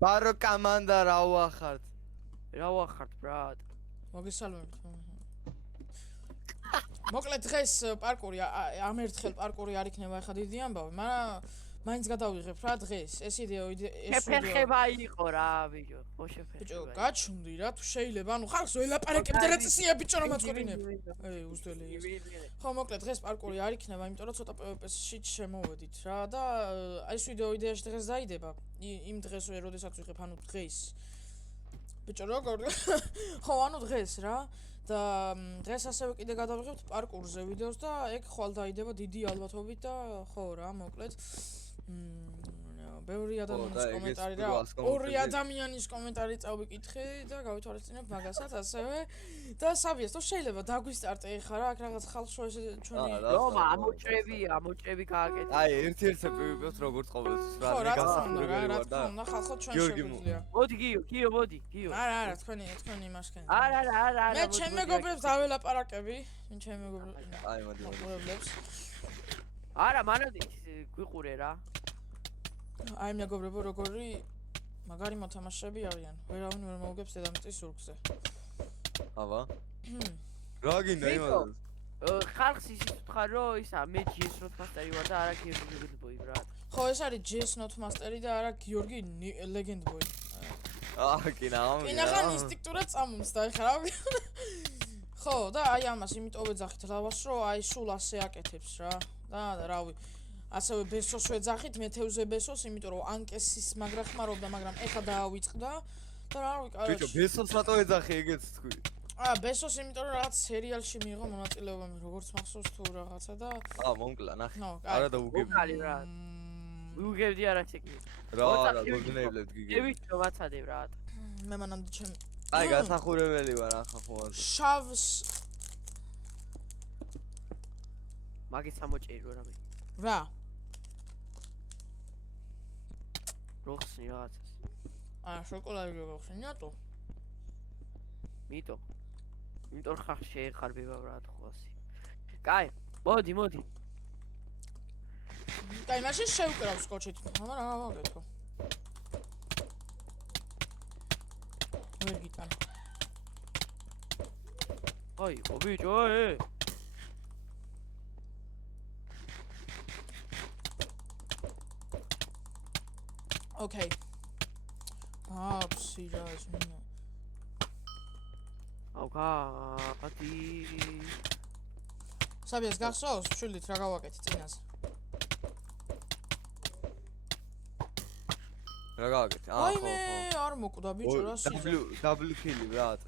ბარო კამანდა რა ვახართ? რა ვახართ ბრატ? მოგესალმებით. მოკლედ დღეს პარკური ამ ერთხელ პარკური არ იქნება ახლა დიდი ამბავი, მაგრამ მაინც გადავიღებ რა დღეს. ეს ვიდეო შეფერხება იყო რა ბიჭო. ხო ბიჭო, შეფერხება. გაჩვდი რა თუ შეიძლება, ანუ ხალხს ველაპარაკებდა რა წესია ბიჭო რომ მაწყვეტინებ. უზდელი ეს. ხო, მოკლედ დღეს პარკური არ იქნება, იმიტომ რომ ცოტა PvP-ში შემოვედით რა და ეს ვიდეო იდეაში დღეს დაიდება. იმ დღეს როდესაც ვიღებ, ანუ დღეს. ბიჭო, როგორ? ხო, ანუ დღეს რა. და დღეს ასევე კიდე გადავიღებთ პარკურზე ვიდეოს და ეგ ხვალ დაიდება დიდი ალბათობით და ხო რა, მოკლედ ბევრი ადამიანის კომენტარი რა, ორი ადამიანის კომენტარი წავიკითხე და გავითვალისწინებ მაგასაც ასევე და საბიას თუ შეიძლება დაგვისტარტე ხა რა, აქ რაღაც ხალხს ჩვენი ნომა ამოჭრები გააკეთე. აი, ერთ-ერთზე პივიპებს როგორც ყოველთვის რა, რა თქმა ხალხო ჩვენ შეგვიძლია. მოდი გიო, მოდი. არა, თქვენი იმასკენ. არა. მე ჩემ მეგობრებს დაველაპარაკები, ჩემ მეგობრებს. აი, მოდი. არა, მანამდე გვიყურე რა. აი მეგობრებო, როგორი მაგარი მოთამაშეები არიან. ვერავინ ვერ მოუგებს დედამიწის სურგზე. აბა. რა გინდა იმას? ხალხს ისიც ვთქარ რომ ისა მე GS Notmaster-ი ვარ და არა გიორგი ლეგენდბოი ბრატ. ხო, ეს არის GS Notmaster-ი და არა გიორგი ლეგენდბოი. კინახან ინსტინქტურად წამომს და ეხლა რა. ხო, და აი ამას იმიტომ ვეძახით ლავას რომ აი სულ ასე აკეთებს რა. და რავი ასევე ბესოს ვეძახით მეთევზე ბესოს, იმიტომ რომ ანკესის მაგრა ხმარობდა, მაგრამ ეხლა დაავიწყდა და რა ვიცი, კარგი. ბიჭო, ბესოს რატო ეძახი ეგეც თქვი? ბესოს იმიტომ რომ რაღაც სერიალში მიიღო მონაწილეობა, როგორც მახსოვს თუ რაღაცა და მომკლა, ნახე. არა და უგებდი. უკალი რა. უგებდი არა ცეკი. რა, გოგნეიბლებთ გიგე. ევიტო ვაცადე ბრატ. მე მანამდე ჩემ აი, გასახურებელი ვარ ახლა ხوار. შავს მაგის ამოჭერო რამე. რა? როხსნი რაღაცას. შოკოლადი გოგხსნიათო? მიტო. იმიტომ ხარ შეეხარბება ბრატ ხواسი. კაი, მოდი. კაი, მაშინ შევკრავ სკოჩით. მაგრამ რა მოგეთქო. ვერ გიტან. აი, ბიჭო, Okay. Siraj. აუკაათი. საბიას გახსოვს, შვილით რა გავაკეთე წინაზე? რა გავაკეთე? აი მე არ მოკვდა ბიჭო რა სიზა. W kill-ი ბრატ.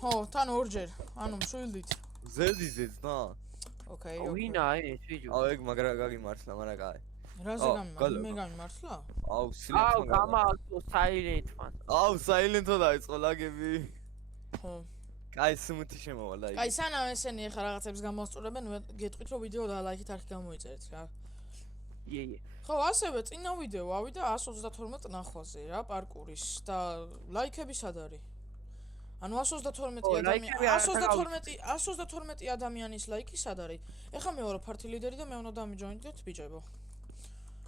ხო, თან ორჯერ, ანუ შვილით. ზედიზეც და. Okay. ვინა ეს ბიჭო? აუ ეგ მაგრა გაგიმართლა, მაგრამ კაი. რაზე მე გამიმართლა? აუ silent-მა. გამართო silent-მა. აუ silent-ო დაიწყო ლაგები. ხო. კაი სმუთი შემოვალა იქ. კაი სანამ ესენი ახლა რაღაცებს გამოსწორებენ, გეტყვით რომ ვიდეო და ლაიქით არქი გამოიწერეთ რა. იე. ხო, ასევე წინა ვიდეო ავიდა 132 ნახვაზე რა პარკურის და ლაიქები სად არის? ანუ 132 ადამიანის ლაიქი სად არის? ეხლა მე ვარ ფართი ლიდერი და მე უნდა დამიჯოინდეთ ბიჭებო.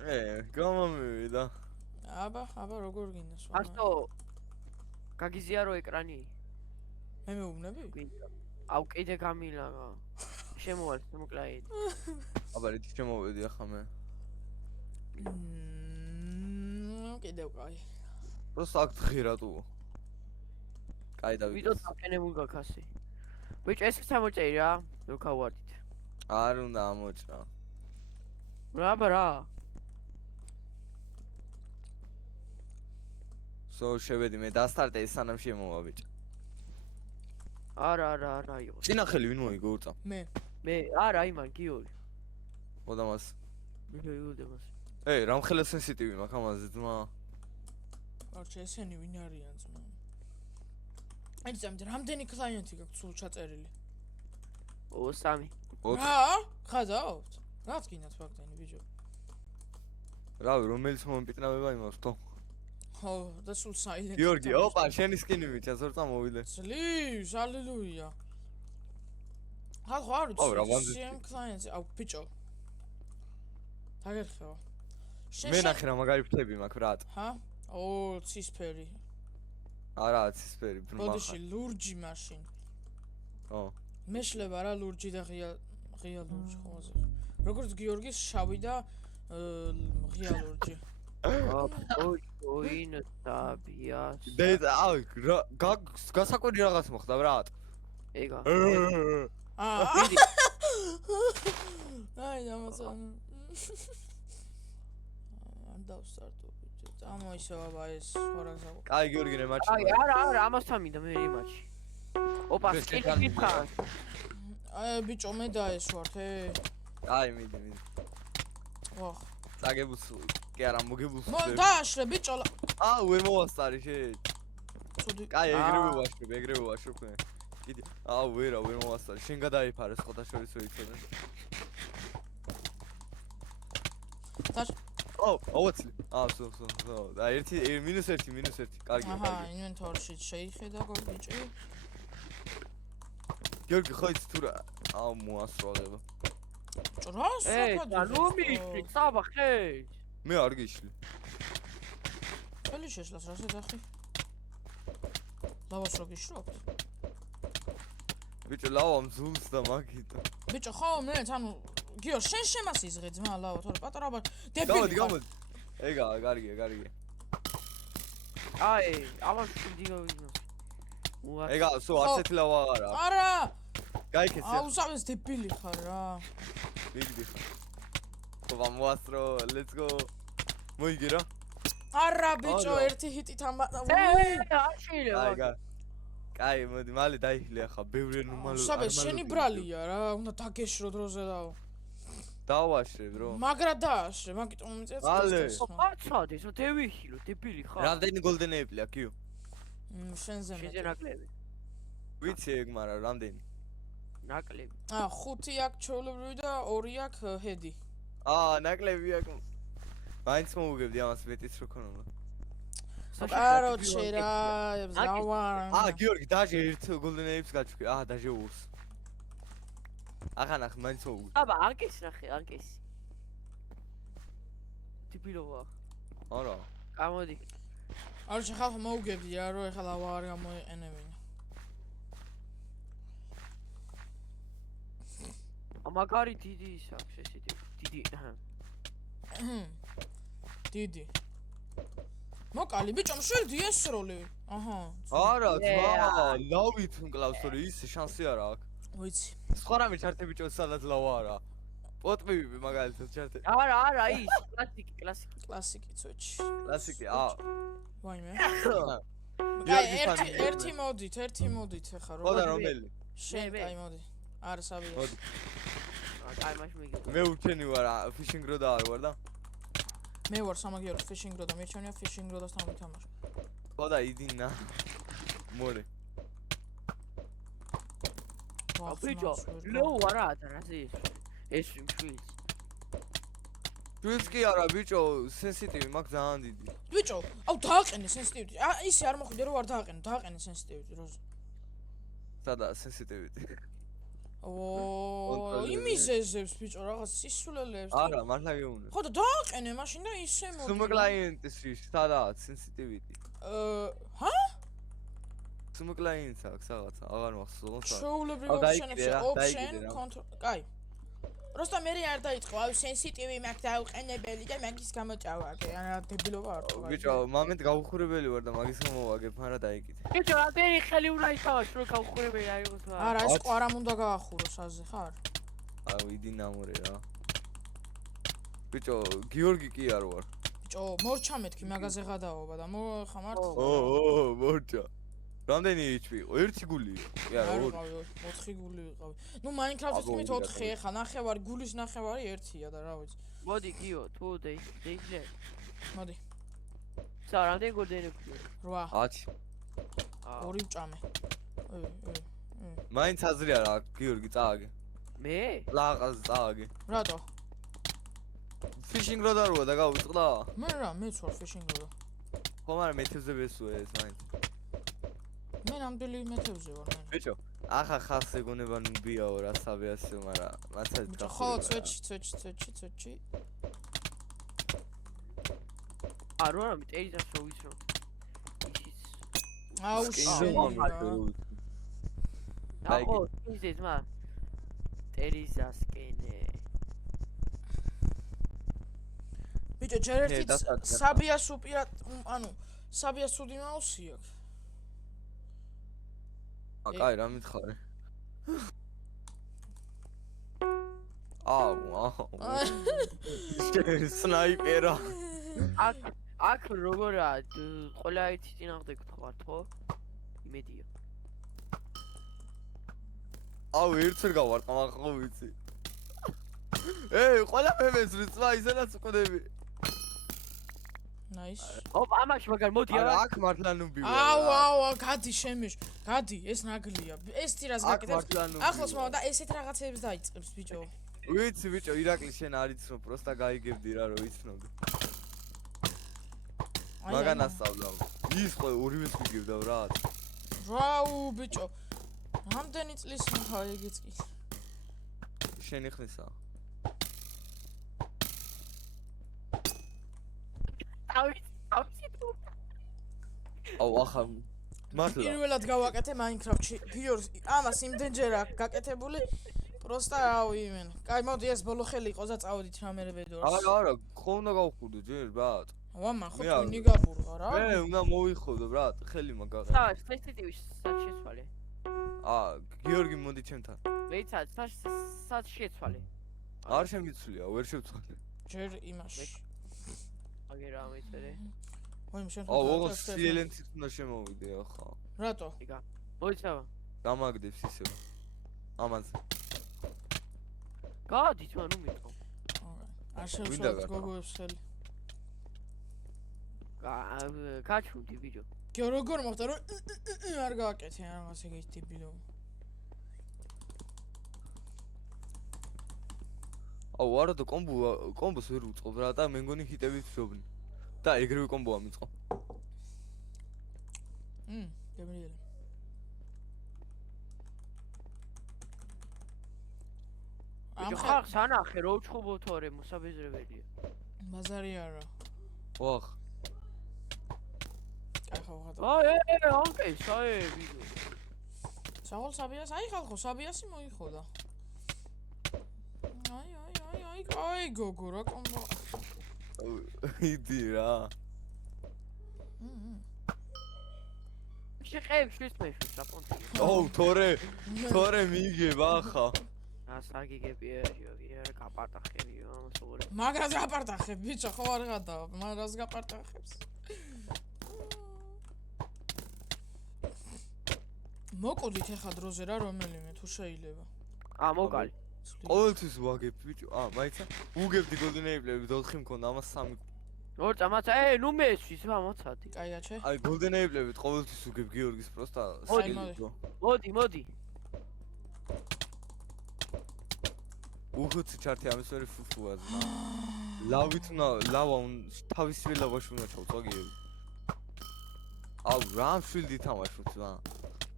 გამომივიდა. აბა როგორ გინდა სხვა? ასო გაგიზიარო ეკრანი? მე მეუბნები? აუ კიდე გამილაგა. შემოვალ მოკლაი. აბა რითი შემოვედი ახლა მე? კიდევ კაი. просто აქ ღირა თუ. კაი დავიდე. ვიდეო დაკენებულ გაქასი. ბიჭო ეს სამოჭერი რა? რო გავვარდით. არ უნდა ამოჭრა. რა? შევედი მე დასტარტე ეს სანამ შემოვა ბიჭო. არა იყო. წინახელი ვინ მოიგო ურწა? მე არა იმან გიორი. ოდამას. მიგეულდებას. რამხელა სენსიტივი მაქვს ამაზე ძმა. არჩე ესენი ვინ არიან ძმა? აი ზამთარ რამდენი კლიენტი გაქვს სულ ჩაწერილი? 3. რა? ხაზავთ? რაც გინდათ ფაქტენი ბიჭო. რავი რომელიც მომპიტნავება იმას თო. ხო, და სულ silent. გიორგი, ოპა, შენი სკინი მიჩას, როცა მოვიდე. ძლივს, ალელუია. ხალხო არ ვიცი, CM clients, აუ ბიჭო. დაგერხევა. მე ნახე რა მაგარი ფრთები მაქვს, ბრატ. ჰა? ო, ცისფერი. არა, ცისფერი, ბრმა. ბოდიში ლურჯი მაშინ. ო. მე შლება რა ლურჯი და ღია ლურჯი ხომაზე. როგორც გიორგის შავი და ღია ლურჯი. ოინ დაბიას. გასაკვირი რაღაც მოხდა ბრატ. ეგა. აი ამასან. არ დავსტარტო ბიჭო. ამოისავა ეს ხორაგზავ. კაი გიორგი რემაჩი. აი არა, ამასთან მინდა მე რემაჩი. ოპა, სკიფა. აი ბიჭო მე დაესვართე. აი მიდი. ვახ. დაგებულს კი არა მოგებულს. დააშრე ბიჭო. ვერ მოვასწარი შე. ცუდი. კაი ეგრევე ვაშრობ მე. კიდე ვერ მოვასწარი. შენ გადაიფარე სხვათა შორის რო იცოდე. ავაცლი. სო. და 1 კარგი. აჰა, ინვენტორში შეიხედა გორბიჭი. გიორგი ხო იცი თუ რა? მოასროლება. ჭრას და ნომი, საბახე. მე არ გიშლი. ხელი შეშლას რა ზედახი? ლავას რო გიშრობთ? ბიჭო ლავა მზულს და მაგიტო. ბიჭო ხო მე ანუ გიო შენ შემასიზღე ძმა ლავა თორე პატარა დებილი. გამოდი. ეგა კარგია. აი, ამას ვიდეო. ეგა სო ასეთი ლავა არა. არა. გაიქეცე. აუსავეს დებილი ხარ რა. მიდი. ხოვა მოასრო, let's go. მოიგე რა. არა ბიჭო ერთი ჰიტით ამბატა. აშილე. ეგა. კაი, მოდი, მალე დაიხლე ახლა, ბევრი ნუმალო. საბე შენი ბრალია რა, უნდა დაგეშრო დროზე და დავაშრე, ბრო. მაგრა დააშრე, მაგიტომ მიწეს. მალე. აცადი, სო დევიხილო, დებილი ხარ. რამდენი გოლდენეიპლი აქვს, კიო? შენზე ნაკლები. ვიცი ეგ, მაგრამ რამდენი? ნაკლები. 5 აქვს ჩოლებრივი და 2 აქვს ჰედი. ნაკლები აქვს. მაინც მოუგებდი ამას მეტიც რო ქონა. კაროჩე რა, ზავარ. გიორგი, დაჟე ერთ გოლდენეიპს გაჩვი. დაჟე ურს. ახანახ მაინც მოუგ. აბა, ანკეს ნახე, ანკეს. ტიპილოა. არა. გამოდი. არჩე ხალხ მოუგებდი რა, რომ ეხლა ლავა არ გამოიყენებინა. მაგარი დიდი ის აქვს ესეთი. დიდი. მოკალი ბიჭო მშვიდი ეს როლი. აჰა. არა, ძმა, ლავით მკლავს, თორე ის შანსი არა აქვს. ვიცი. სხვა რამე ჩარტე ბიჭო, სადაც ლავა არა. პოტმივი მაგალითად ჩარტე. არა, ის კლასიკი. ცოჩი. ვაიმე. ერთი მოდით ეხა რო. ხოდა რომელი? შენ კაი მოდი. არა საბია. მოდი. აი მაშ მიგი. მე ურჩენი ვარ, ფიშინგ რო და არ ვარ და. მე ვარ სამაგიორო ფიშინგ რო და მირჩენია ფიშინგ როდასთან ვითამაშო. ხოდა იდინა. მორე. ბიჭო, ლო არა რაზე ეს მშვიდ. ჯუიც კი არა ბიჭო, სენსიტივი მაგ ძალიან დიდი. ბიჭო, დააყენე სენსიტივიტი. ისე არ მოხვიდე რომ არ დააყენე სენსიტივიტი როზე. სადა სენსიტივიტი. იმიზეზებს ბიჭო რაღაც სისულელებს. არა, მართლა გეუბნები. ხო და დააყენე მაშინ და ისე მოდი. სუმ კლიენტში სადაც სენსიტივიტი. სუმ კლიენტს აქვს რაღაცა, აღარ მახსოვს. ჩაულებრივ ოფშენებში ოფშენ კონტროლ. კაი. просто მე არ დაიწყო, სენსიტივი მაგ დაუყენებელი და მაგის გამოჭავაგე. არა დებილობა არ თქო. ბიჭო, მომენტ გაუხურებელი ვარ და მაგის გამოვაგებ, მაგრამ დაიკიდე. ბიჭო, ამდენი ხელი უნდა ისავაშ, რომ გაუხურებელი არ იყოს რა. არა, ეს ყვარამ უნდა გაახუროს აზე ხარ? იდინა მორე რა. ბიჭო, გიორგი კი არ ვარ. ბიჭო, მორჩა მეთქი მაგაზე გადაობა და ხა მარტო. მორჩა. რამდენი HP იყო? 1 გული იყო. კი არა, 2. 4 გული ვიყავი. ნუ მაინკრაფტის თქმით 4 ეხა ნახევარი გულის ნახევარი 1-ია და რა ვიცი. მოდი გიო, თუ დაიჯე. მოდი. რამდენი გოლდენები? 8. 10. 2 ვჭამე. მაინც აზრი არა აქვს გიორგი წააგე. მე? ლაღას წააგე. რატო? ფიშინგ რო დაროა და გავიწყდა? მეც ვარ ფიშინგ რო. ხო, მაგრამ მეთევზე ვესუე ეს მაინც. მე ნამდვილი მეთევზე ვარ მე. ბიჭო, ახლა ხალხს ეგონება ნუბიაო რა საბიასო, მაგრამ მაცად ხო, ცოჩი. არ ვარ მტერისას რო ვიცრო. ისიც. აუ შენ. ნახო, ისიც მა. მტერისას კენე. ბიჭო, ჯერ ერთი საბიას უპირატ, ანუ საბიას უდი მაუსი აქვს. კაი, რა მითხარი? აუ. სნაიპერა. აქ როგორა, ყველა ერთი წინააღმდეგ ვთქვათ, ხო? იმედია. აუ, ერთს ვერ გავარ, ხო ვიცი. ყველა მემეს რიცვა ისედაც უყდები. ნაის. ოპ, ამაში მაგარ მოდი არა, აქ მართლა ნუბი ვარ. აუ, გადი შემეშ. გადი, ეს ნაგლია. ეს ტირას გაკეთებს. მართლა ნუბი ახლოს მამა და ესეთ რაღაცებს დაიწყებს, ბიჭო. ვიცი, ბიჭო, ირაკლი შენ არ იცნო, პროსტა გაიგებდი რა, რო იცნობდი. მაგან ასწავლავ. ის ხო ორივეს მიგებდა რა. რაუ, ბიჭო. რამდენი წლის ხარ ეგეც კი? შენი ხნისა. აუ, ახლა მართლა. პირველად გავაკეთე Minecraft-ში. გიორს ამას იმდენჯერ აქვს გაკეთებული. პროსტა აუ იმენ. კაი, მოდი ეს ბოლო ხელი იყოს და წავედით რამე ბედორს. არა, ხო უნდა გავხურდო ჯერ, ბრატ. ვამა, ხო თქვენი გაბურღა რა. მე უნდა მოვიხოდო, ბრატ, ხელი მაგაღე. სად, სენსიტივი სად შეცვალე? გიორგი მოდი ჩემთან. მეიცად, სად შეცვალე? არ შემიცვლია, ვერ შევცვალე. ჯერ იმაში. აგერა მეწერე. ვაიმე შენ აუ, ოღონდ სიელენცით უნდა შემოვიდე ახლა. რატო? იგა. მოიცავა. დამაგდებს ისევ. ამაზე. გადით, მანუ მიყო. არ შევცვალე გოგოებს ხელი. გაჩუნდი ბიჭო. გიო როგორ მოხდა რომ არ გააკეთე რაღაც ეგეთი დებილო. აუ, არა და კომბოს ვერ უწყობ რა და მე მგონი ჰიტებით ვშობნი. და ეგრევე კომბოა მიწყო. გემრიელი. ბიჭო, ხალხს ანახე, რო უჩხუბო თორე მოსაბეზრებელია. ბაზარი არა. ვახ. ოკეი, საე ბიჭო. საღოლ საბიას, აი ხალხო, საბიასი მოიხოდა. აი, გოგო რა კომბო. იდი რა. შეყევ შვის მეშვის რა პონტი. აუ, თორე მიიგებ ახლა. გაგიგებია, გაპარტახებიო ამას ოღონდ. მაგრას გაპარტახებ, ბიჭო, ხო არ გადავა, მაგრას გაპარტახებს. მოკოდით ახლა დროზე რა რომელიმე თუ შეიძლება. მოკალი. ყოველთვის ვაგებ ბიჭო. მაიცა უგებდი გოლდენეიბლები 4 მქონდა, ამას 3. ორ წამაცა, ნუ მესვის მამაცადი. კაიაჩე. აი გოლდენეიბლებით ყოველთვის უგებ გიორგის პროსტა. მოდი. უხუცი ჩარტი ამის ვერი ფუფუაზე. ლავა თავისივე ლავაში უნდა ჩავწვა გიორგი. აუ, რა მშვიდი თამაშობს რა.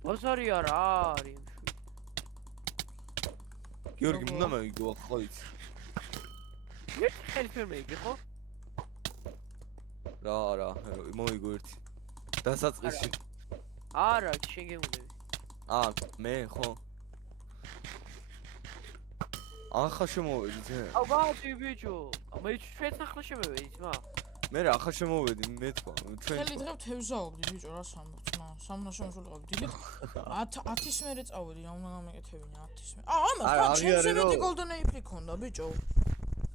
ბაზარი არა არის. გიორგი უნდა მოიგო ხო იცი. ერთ ხელი ვერ მეიგე ხო? რა, მოიგო ერთი. დასაწყისში. არა, შენ გემუნები. მე ხო. ახლა შემოვედი ძე. აუ, გადი ბიჭო. მე ჩვენს ახლა შემოვედით, მა. მე რა ახლა შემოვედი, მე თქვა, ჩვენ. ხელი დღევ თევზაობდი ბიჭო, რა სამბობთ, სამნაშო შემოშულიყავ დილით. 10-ის მერე წავედი, რა უნდა გამეკეთებინა 10-ის მერე. ამას ჩემს მეტი გოლდენეიპლი ქონდა ბიჭო.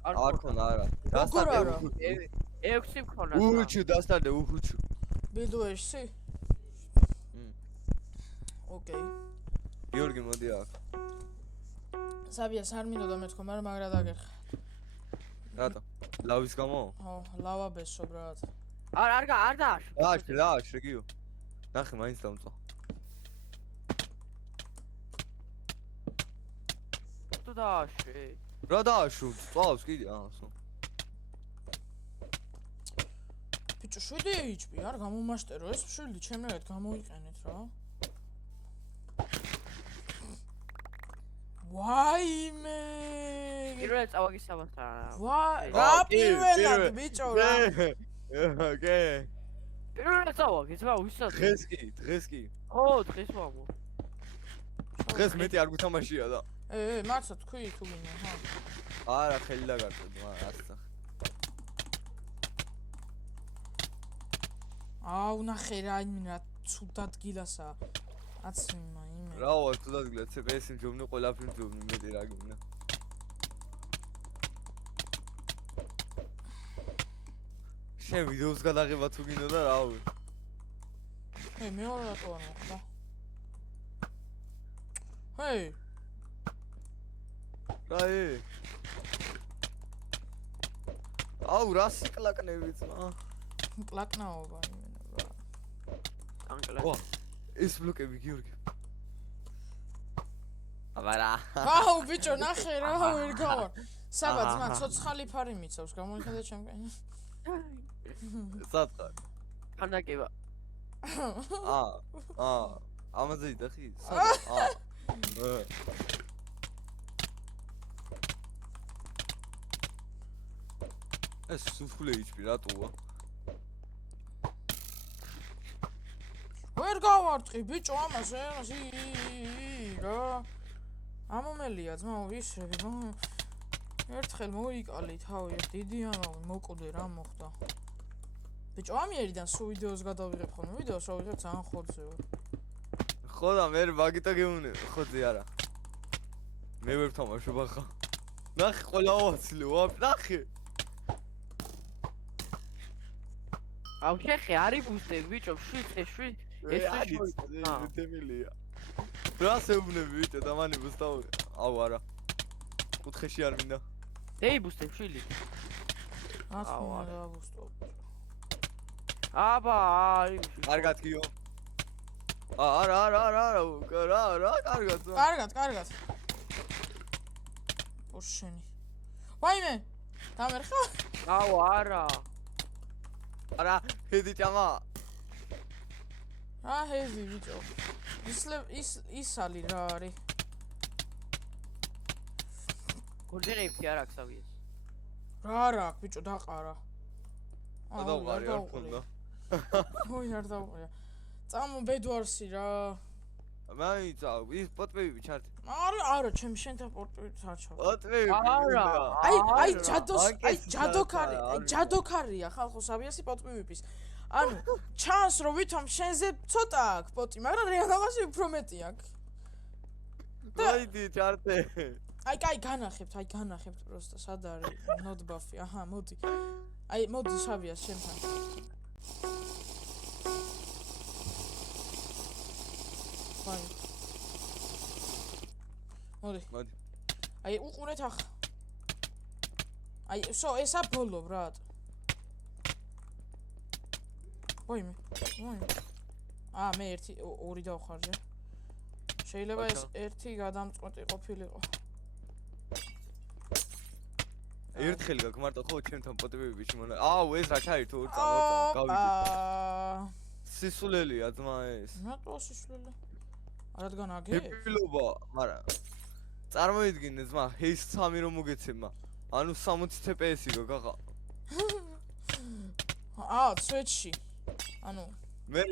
არ ქონდა არა. დასტარდე. 6 მქონდა. უჰუჩუ დასტარდე უჰუჩუ. ბილდუეში? ოკეი. გიორგი მოდი აქ. საბიას არ მინდოდა მეთქო, მაგრამ მაგრა დაგერხა. რატო? ლავის გამო? ხო, ლავა ბესო ბრატ. არ დააშო. დააშ, გიო. ნახე, მაინც დამწვა. თუ დააშე. რა დააშო? წავს კიდე, ასო. ბიჭო, 7 HP არ გამომაშტერო, ეს მშვიდი ჩემნაირად გამოიყენეთ რა. ვაიმე! პირველად წავაგისაბათ რა. რა პირველად ბიჭო რა. კე პირველად წავაგე, ძმა, ვისაც? დღეს კი ხო, დღეს ვამო. დღეს მეტი არ გუთამაშია და მარცა თქვი თუ გინდა, ხა. არა ხელი დაგარწე ძმა ასწა აუ ნახე რა იმენა ცუდად გილასა. აციმა იმე. რაო თუდად გილა CPS-ი მჯობნი ყველაფერი მჯობნი მეტი რა გინდა შენ ვიდეოს გადაღება თუ გინდა და რავი მეორე რატო არ მოხდა? ჰეი რაი აუ რა სიკლაკნები ძმა კლაკნაობა იმენა რა. კანკლა. ვა ეს ბლოკები გიორგი აბარა აუ ბიჭო ნახე რა ვერ გავარ. საბა ძმა ცოცხალი ფარი მიცავს გამოიხედა ჩემკენ. სათხარ ხანდაკება. ამაზე იდახი სადა ეს სუფლე იჭი რატოა ვერ გავარტყი ბიჭო ამაზე რა ამომელია ძმა ვისრები ერთხელ მოიკალი თავი დიდი ამავე მოკვდე რა მოხდა ბიჭო ამიერიდან სულ ვიდეოს გადავიღებ ხოლმე ვიდეოს რა ვიღებ ძალიან ხოძე ვარ ხო და მე მაგიტო გეუნე ხოძე არა მე ვერ ვთამაშობ ახლა ნახე ყველა ავაცილე ნახე აუ შეხე არის ბუსტები ბიჭო შვი ეს თემილია რა შეუბნები ბიჭო და მანი ბუსტავ აუ არა კუთხეში არ მინდა დეი ბუსტები შვილი აუ არა ბუსტო აბა არის კარგად გიო არა კარგად ოშენი ვაიმე დამერხა აუ არა ჰედი ჭამა ჰედი ბიჭო ისალი რა არის გორჯერები არ აქვს ავიეს რა არა აქვს ბიჭო დაყარა დავყარი არ ხონდა ოი არ დავყია წამო ბედვარსი რა მაიცა ის პოტვები ჩარტი არა ჩემ შენთან პორტვით არ ჩავ პოტვები არა აი ჯადოქარია ხალხო საბიასი პოტვიპის ანუ ჩანს რომ ვითომ შენზე ცოტა აქვს პოტი მაგრამ რეალობაში უფრო მეტი აქვს დაიდი ჩარტე აი განახებთ პროსტა სად არის not buff-ი აჰა მოდი აი მოდი საბიას შენთან მოდი აი უყურეთ ახ აი ესა ბოლო ბრატ ვაიმე მე ორი დავხარჯე შეიძლება ეს ერთი გადამწყვეტი ყოფილიყო ერთხელი გაქვს მარტო ხო ჩემთან პოტვები შემონა აუ ეს რა ჩაირთო ორ გავიდი სისულელია ძმა ეს რატო სისულელი არადგან აგე ეპილობა მაგრამ წარმოიდგინე ძმა ჰეის 3 რომ მოგეცემა ანუ 60 FPS-ი გაგახა სვეჩში ანუ მე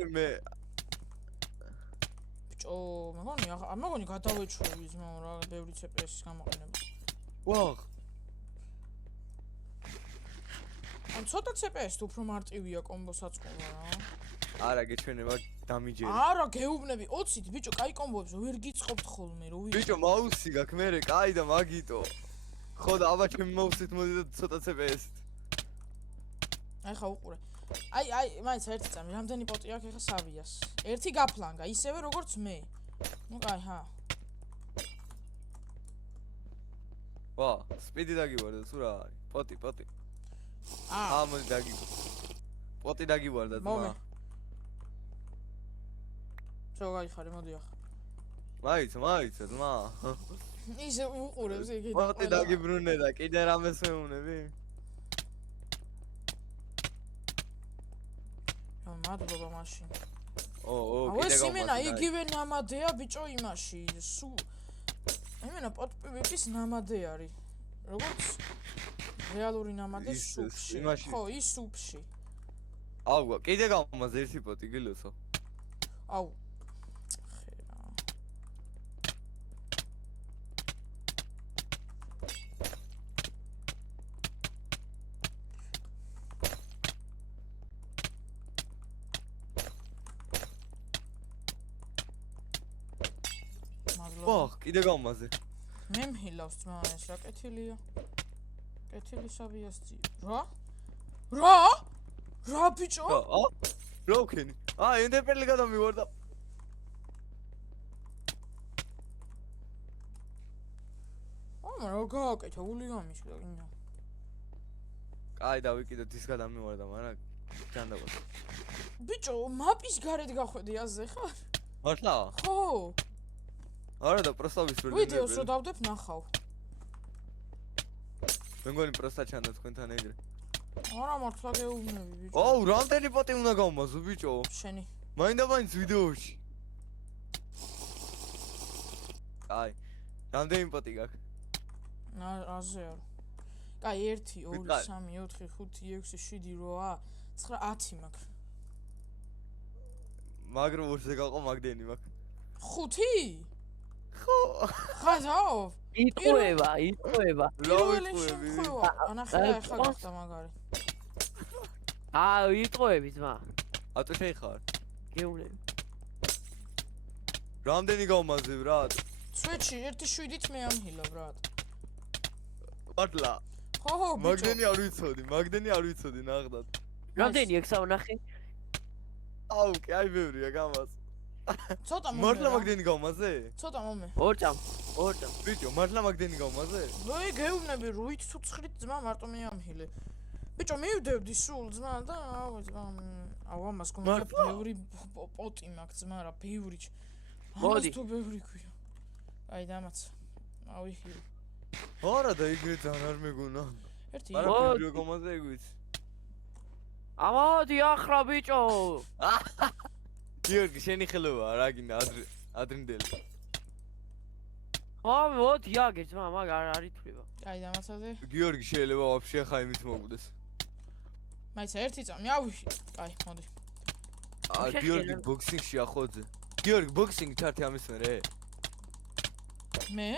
ბიჭო მეგონი გადავეჩვევი ძმა რა ბევრი FPS-ის გამოყენება ვაღ ან ცოტა CPS თუ უფრო მარტივია კომბო საწყობა რა არა გეჩვენება დამიჯერი არა გეუბნები 20-ით ბიჭო კაი კომბოებს ვერ გიწყობთ ხოლმე რო ბიჭო მაუსი გაქვს მე კაი და მაგიტო ხო და აბა ჩემი მაუსით მოდი და ცოტა CPS-ით აი ხა უყურე აი მაინც ერთი წამი რამდენი პოტი აქვს ეხა საბიას ერთი გაფლანგა ისევე როგორც მე ნუ კაი ჰა ვა სპიდი დაგივარდა თუ რა არის პოტი მოდი დაგივარდა პოტი დაგივარდა ძმა შო გაიხარე მოდი ახ მაიცა ძმა ისე უყურებს იგი პოტი დაგიბრუნე და კიდე რამეს მეუნები მადლობა მაშინ კიდე ეს იმენა იგივე ნამადეა ბიჭო იმაში სუ იმენა პოტპიპის ნამადე არის როგორც რეალური ნამადე სუპში ხო ის სუპში აუ, კიდე გამომაზე ერთი პოტი გილოცო. აუ. ვაჰ, კიდე გამომაზე. მე მჰილავს ძმა ეს რა კეთილია. კეთილისავიას ძი. რა? რა ბიჭო? რა ვქენი? ენდერპერლი გადამივარდა. რა გააკეთა ულიგამის და გინდა. კაი, დავიკიდეთ ის გადამივარდა, მაგრამ ჯანდაბას. ბიჭო, მაპის გარეთ გახვედი აზე ხარ? მართლა? ხო. არა და პროსტა ვისვერდი. ვიდეოს რო დავდებ ნახავ. მე მგონი პროსტა ჩანდა თქვენთან ეგრე. არა მართლა გეუბნები ბიჭო. აუ, რამდენი პოტი უნდა გავმაზო ბიჭო? შენი. მაინდა-მაინც ვიდეოში. აი, რამდენი პოტი გაქვს? აზე არა. კაი 1 2 3 4 5 6 7 8 9 10 მაქვს. მაგრამ ვორზე გაყო მაგდენი მაქვს. 5? ხო. ხაზავ? იტყუება. რა ვიტყვები? ანახე ახლა გახდა მაგარი. იტყუები ძმა. ატო შეიხარ. გეუნები. რამდენი გავმაზებ რა? სვეჩი 1-7-ით მე ამჰილა ბრატ. მართლა. ხო ბიჭო. მაგდენი არ ვიცოდი ნახდათ. რამდენი ექსა ვნახე? აუ, კი აი ბევრია გამას. ცოტა მომე. მართლა მაგდენი გავმაზე? ცოტა მომე. 2 წამ. ბიჭო, მართლა მაგდენი გავმაზე? ვაი გეუბნები 8 თუ 9-ით ძმა მარტო მე ამჰილე. ბიჭო მივდევდი სულ ძმა და აუ ამას გონია ბევრი პოტი მაქვს ძმა რა ბევრი. მოდი. თუ ბევრი ქვია. აი დამაც. ავიხილე. არა და იგრე ძალიან არ მეგონა. ერთი არა ვიდეო გამაზე იგვიც. ამოდი ახლა ბიჭო. გიორგი, შენი ხელოვაა რა გინდა ადრინდელი. მოდი აგერ ძმა, მაგ არ ითვლება. აი დამაცაზე. გიორგი შეიძლება ვაფშე ხა იმით მოგდეს. მაიცა ერთი წამი ავიხი. კაი, მოდი. გიორგი ბოქსინგში ახოძე. გიორგი ბოქსინგი ჩართი ამის მერე. მე?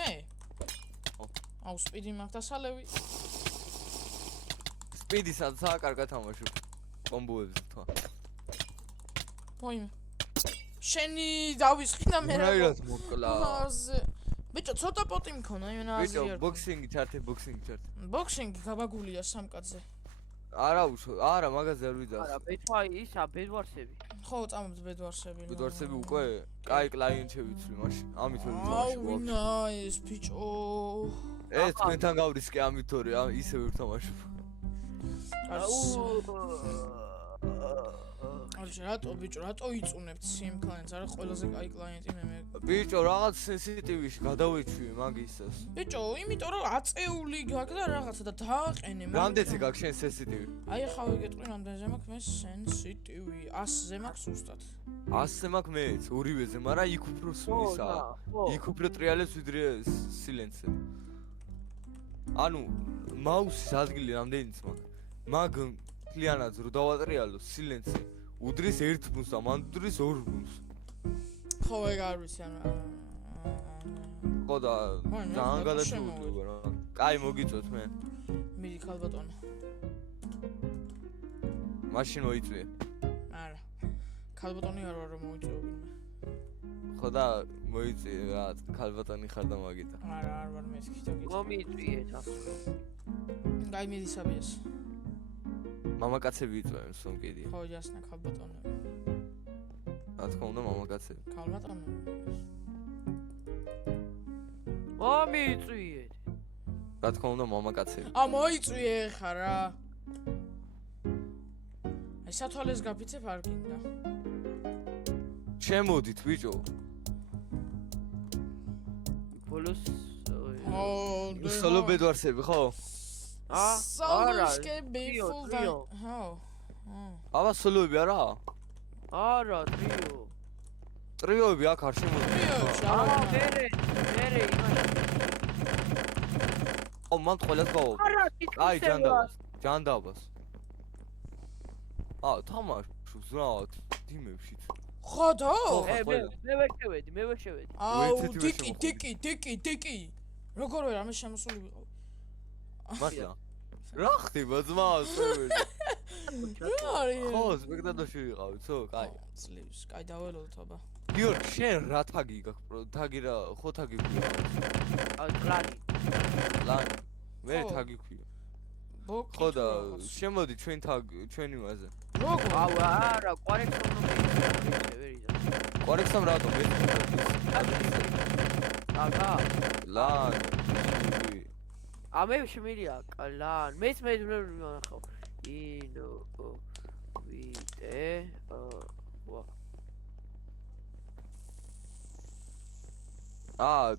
აუ სპიდი მაქვს და სალევი. სპიდისაც საკარგად თამაშობ. კომბოებს თქვა. მოიმე. შენი დავისხი და მე რა. რაირად მოკლა. ბიჭო, ცოტა პოტი მქონა, იმენა აზრი არ. ბიჭო, ბოქსინგი ჩართი. ბოქსინგი გაბაგულია სამკაცზე. არა უშო, არა, მაგაზე არ ვიძახ. არა, ბეთვა ისა, ბედვარსები. ხო, წამობთ ბედვარსები. ბედვარსები უკვე კაი კლიენტები ვიცვი მაშინ. ამით ვერ ვიძახ. აუ, ვინა ეს ბიჭო. ეს თქვენთან გავრისკე ამით თორე, ისე ვერ თამაშობ. რატო ბიჭო, რატო იწუნებთ CM clients? არა ყველაზე კაი კლიენტი მე. ბიჭო, რაღაც სენსიტივიში გადავეჩვიე მაგისას. ბიჭო, იმიტომ რომ აწეული გაქვს და რაღაცა და დააყენე. რამდენზე გაქვს შენ სენსიტივი? აი ახლა ვიგეტყვი რამდენზე მაქვს მე სენსიტივი. 100-ზე მაქვს ზუსტად. 100-ზე მაქვს მეც, ორივეზე, მაგრამ იქ უფრო სულისაა. იქ უფრო ტრიალებს ვიდრე სილენსზე. ანუ მაუსის ადგილი რამდენიც მაქვს. მაგ კლიანად რო დავატრიალო სილენსზე. უდრის 1 ბუნს და მან უდრის 2 ბუნს. ხო, ეგ არ ვიცი ანუ. ხო და ძალიან გადაშევუდგება რა. კაი მოგიწოთ მე. მიდი ქალბატონო. მაშინ მოიწვიე. არა. ქალბატონი არ ვარ რომ მოიწვიო ვინმე. ხო და მოიწვიე რა, ქალბატონი ხარ და მაგიტა. არა, არ ვარ მე ის კიდე. მომიწვიეთ ასე. გაი მიდი საბიეს. მამაკაცები იწვევენ სულ კიდე. ხო, ჯასნა ქალბატონები. რა თქმა უნდა მამაკაცები. ქალბატონები. მომიწვიეთ. რა თქმა უნდა მამაკაცები. მოიწვიე ხა რა. აი სათვალეს გაფიცებ არ გინდა. შემოდით ბიჭო. ბოლოს სოლო ბედვარსები ხო? სოლოშკები ფულდაი. ხო. აბა სოლოები არა? არა, ტრიო. ტრიოები აქ არ შემოდით. მერე იმაში. ო მან ყველას გავა. არა, აი ჯანდაბას. თამაშობს რა თიმებშიც. ხოდა? მე ვერ შევედი. აუ, ერთ-ერთი დიკი. როგორ ვერ ამე შემოსული ვიყავ. მაშინ რა ხდება ძმა სერვერში? რა არის? ხო, სპექტატორში ვიყავი, ცო, კაი. ძლივს, კაი დაველოდოთ აბა. გიორგი, შენ რა თაგი გაქვს? თაგი რა, ხო თაგი ქვია? კლანი. ლანი. მე თაგი ქვია. ბოკი. ხო და შემოდი ჩვენი ვაზე. როგორ? აუ არა, კვარექსონ ვერიდა. კვარექსამ რატო მე? აგა. ლანი. ამე შემილია კლან. მეც მე ვნახავ. ინო ვიდე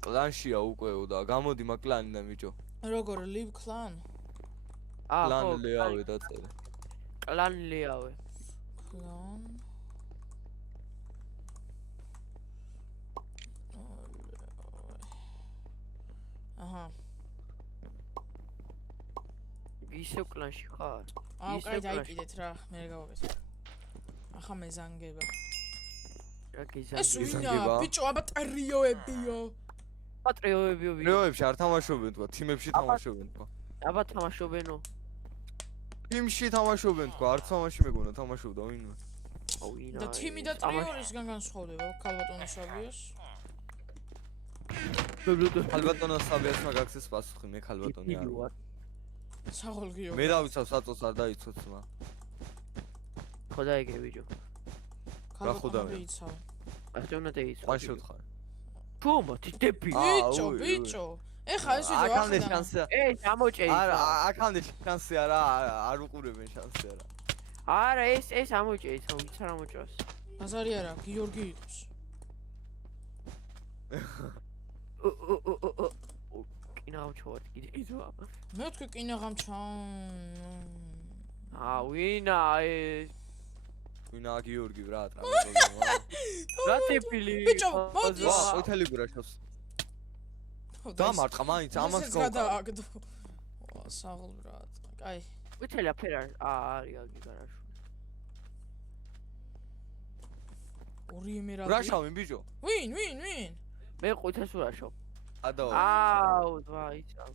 კლანშია უკვე და გამოდი მაკლანიდან ბიჭო. როგორ live clan? კლან ლეავე დაწერე. კლან ლეავე. clan. აჰა. ისევ კლანში ხარ? აუ, კაი დაიკიდეთ რა, მე გავაკეთე. ახლა მე ზანგება. რა ეს გიზარდი? ვინა, ბიჭო, აბა ტრიოებიო. პატრიოებიო ვინ? რეოებში არ თამაშობენ თქვა, თიმებში თამაშობენ თქვა. აბა თამაშობენო. თიმში თამაშობენ თქვა, არც თამაში მეგონა თამაშობდა ვინმე. აუ ვინა. და თიმი და ტრიორისგან განსხვავდება ქალბატონო საბიოს. ქალბატონო საბიოს მაგაქსის პასუხი, მე ქალბატონი არ ვარ. საღოლგიო. მე დავიცავ საწოს არ დაიცოც მა. ხო დაიგე ბიჭო. ქალბატონო იცავ. ასე უნდა დაიცვა. ყან შევთხარ. თუმცა ტიპი. ბიჭო. ეხა ეს ვიდეო აქამდე შანსია. ამოჭე ის. არა, აქამდე შანსი არა, არ უყურებენ შანსი არა. არა, ეს ამოჭე ის, ვიც არ ამოჭას. ბაზარი არა, გიორგი იყოს. კინაავჩოვარ კიდე იზვა. მე თქვი კინაღამჩან. ვინა ეს ვინა გიორგი ბრატ რა პრობლემა. რა ტიპილი. ბიჭო, მოდი. ყოთელი გურაშავს. დამარტყა მაინც ამას გქონდა. გადააგდო. საღოლ ბრატ. კაი. ყვითელი აფერ არის აგი გარაშ. ორი ემერალდი. გურაშავენ ბიჭო. ვინ? მე ყვითელს ვურაშავ. ადაო. აუ, ვაიცავ.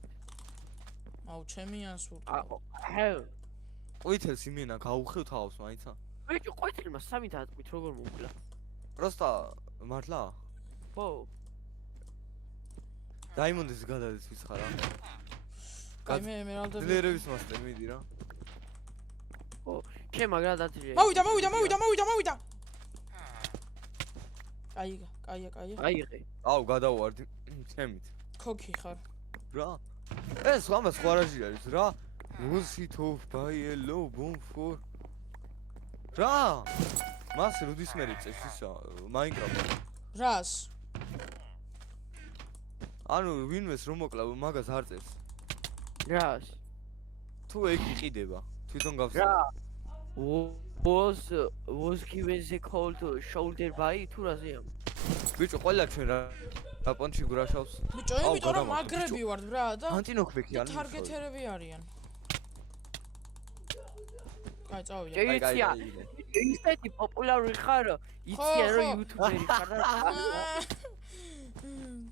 აუ, ჩემიანს ვურტყ. ჰელ. ყვითელს იმენა გაუხევ თავს მაინცა. ბიჭო, ყვითელმა 3 დაატყვით როგორ მოვკლა. პროსტა მართლა? ხო. დაიმონდის გადადის ვიცხარ რა. კაი მე ემერალდები. ძლიერების მასტერ მიდი რა. ხო, შენ მაგრა დაძრე. მოვიდა. კაია. აიღე. აუ, გადავარდი ჩემით. ქოქი ხარ. რა? ეს ამას ხوارაჟი არის რა. მუსითოფ ბაიელო ბონფორ. რა? მას როდის მე წეს ისა მაინკრაფტი. რას? ანუ ვინმეს რომ მოკლა მაგას არ წეს. რას? თუ ეგ იყიდება, თვითონ გავს. რა? was given the call to shoulder by თუ რაზეა? ბიჭო, ყველა ჩვენ რა პონჩი გურაშავს. ბიჭო, იმიტომ რომ მაგრები ვართ ბრა და ანტინოქმექი არის. თარგეთერები არიან. კაი, წავიდა. იცია. ისეთი პოპულარული ხარ, იციან რომ იუთუბერი ხარ და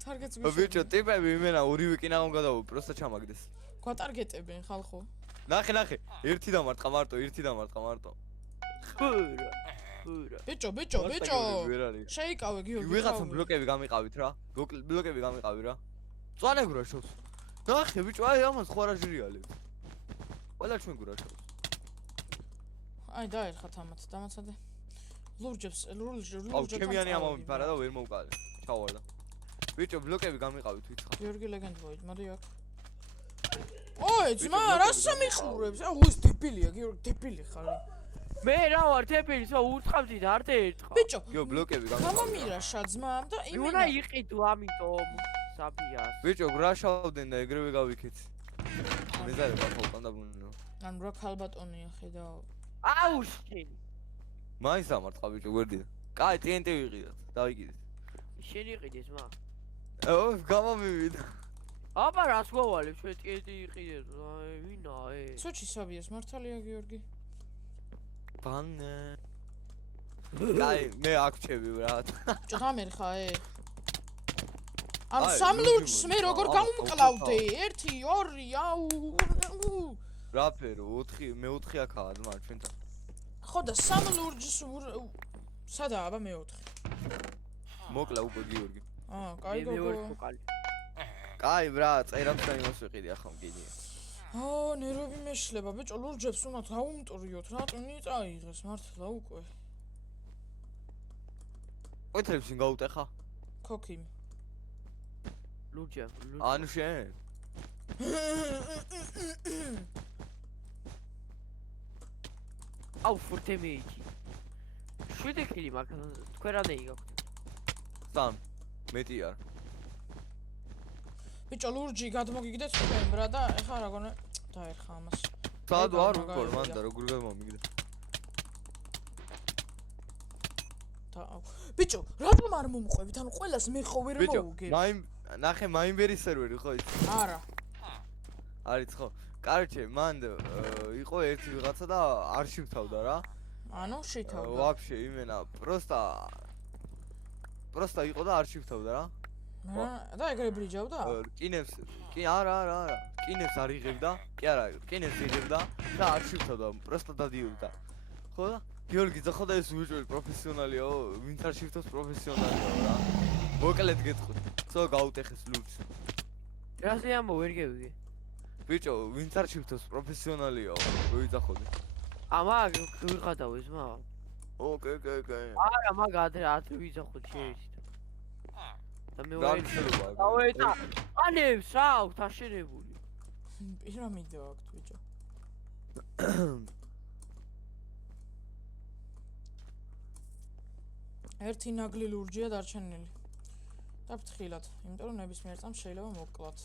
თარგეტს ბიჭო, ტიპები იმენა ორივე კინაღამ გადავა, პროსტა ჩამაგდეს. გვატარგეტებენ ხალხო. ნახე, ერთი დამარტყა მარტო. ხურა. ბიჭო. ვერ არის. შეიკავე გიორგი. ვიღაცამ ბლოკები გამიყავით რა. ბლოკები გამიყავი რა. წვანე გურაშავს. ნახე ბიჭო, აი ამას ხوارაჟი რეალებს. ყველა ჩვენ გურაშავს. აი დაერხათ ამათ, დამაცადე. ლურჯებს. აუ, ჩემიანი ამომიფარა და ვერ მოვკალე. ჩავარდა. ბიჭო, ბლოკები გამიყავით ვიცხარ. გიორგი ლეგენდ ვოიდ, მოდი აქ. ოი, ძმა, რას სამიხურებს? აუ, ეს დებილია, გიორგი, დებილი ხარ. მე რა ვარ თეფილი, სა ურთხავდი და არ დაერთხა. ბიჭო, იო, ბლოკები გამიყავით. გამომირაშა ძმამ და იმენა. უნდა იყიდო ამიტომ საბიას. ბიჭო, გრაშავდნენ და ეგრევე გავიქეცი. მეზარე ბახალყან და ბუნო. ან რა ქალბატონია ხედავ. აუ შენ. მაინც დამარტყა ბიჭო, გვერდიდან. კაი, TNT ვიყიდათ, დავიკიდეთ. შენ იყიდეს მა. ო, გამომივიდა. აბა რას გვავალებ ჩვენ TNT იყიდეთ. აი ვინა ეს. სოჩი საბიას მართალია გიორგი. ბანე აი მე აქ ჩები ბრატ ბიჭო დამერხა ანუ სამ ლურჯს მე როგორ გამკლავდე 1 2 აუ რა ფერო 4 მე 4 აქაა ძმა ჩვენთან ხო და სამ ლურჯს სადაა აბა მე 4 მოკლა უკვე გიორგი კაი გოგო კაი ბრატ წერამს და იმას ვიყიდი ახლა მგინია ნერვები მეშლება ბიჭო ლურჯებს უნდა დაუმტრიოთ რატომ წაიღეს მართლა უკვე ყვითელს ვინ გაუტეხა ქოქიმ ლურჯა ანუ შენ აუ ფურთე მეიჭი შვიდე ხილი მაგ თქვენ რანეი გაქვთ სამ მეტი არ ბიჭო ლურჯი გადმოგიგდეთ თქვენ ბრა და ეხა რაგონე დაერხა ამას სად არ უკვე მანდა როგორ გამომიგდა ბიჭო რატომ არ მომყვებით ანუ ყველას მე ხო ვერ მოვუგებ ბიჭო ნახე მაინბერის სერვერი ხო იცი არა არის ხო კაროჩე მანდ იყო ერთი ვიღაცა და არ შევთავდა რა ანუ შეთავდა ვაფშე იმენა პროსტა იყო და არ შევთავდა რა და ეგრე ბრიჯავდა კინებს კი არა კინებს არ იღებდა კი არა კინებს იღებდა და არ შევთავდა პროსტა დადიოდა ხო და გიორგი ხო და ეს უეჭველი პროფესიონალიო ვინც არ შევთავს პროფესიონალიო რა მოკლედ გეტყვი ცო გაუტეხეს ლურჯს რაზე ამბო ვერ გევიგე ბიჭო ვინც არ შევთავს პროფესიონალიო მოიძახოდი ამაგ ვიღადავ ეს მა ოკეი არა მაგ ადრე ვიძახოთ შეეცით და მე გამშელობა დავეცა ანებს რა აქვს აშენებული პირამიდა აქვს ბიჭო ერთი ნაგლი ლურჯია დარჩენილი და ფრთხილად იმიტომ რომ ნებისმიერ წამს შეიძლება მოკლათ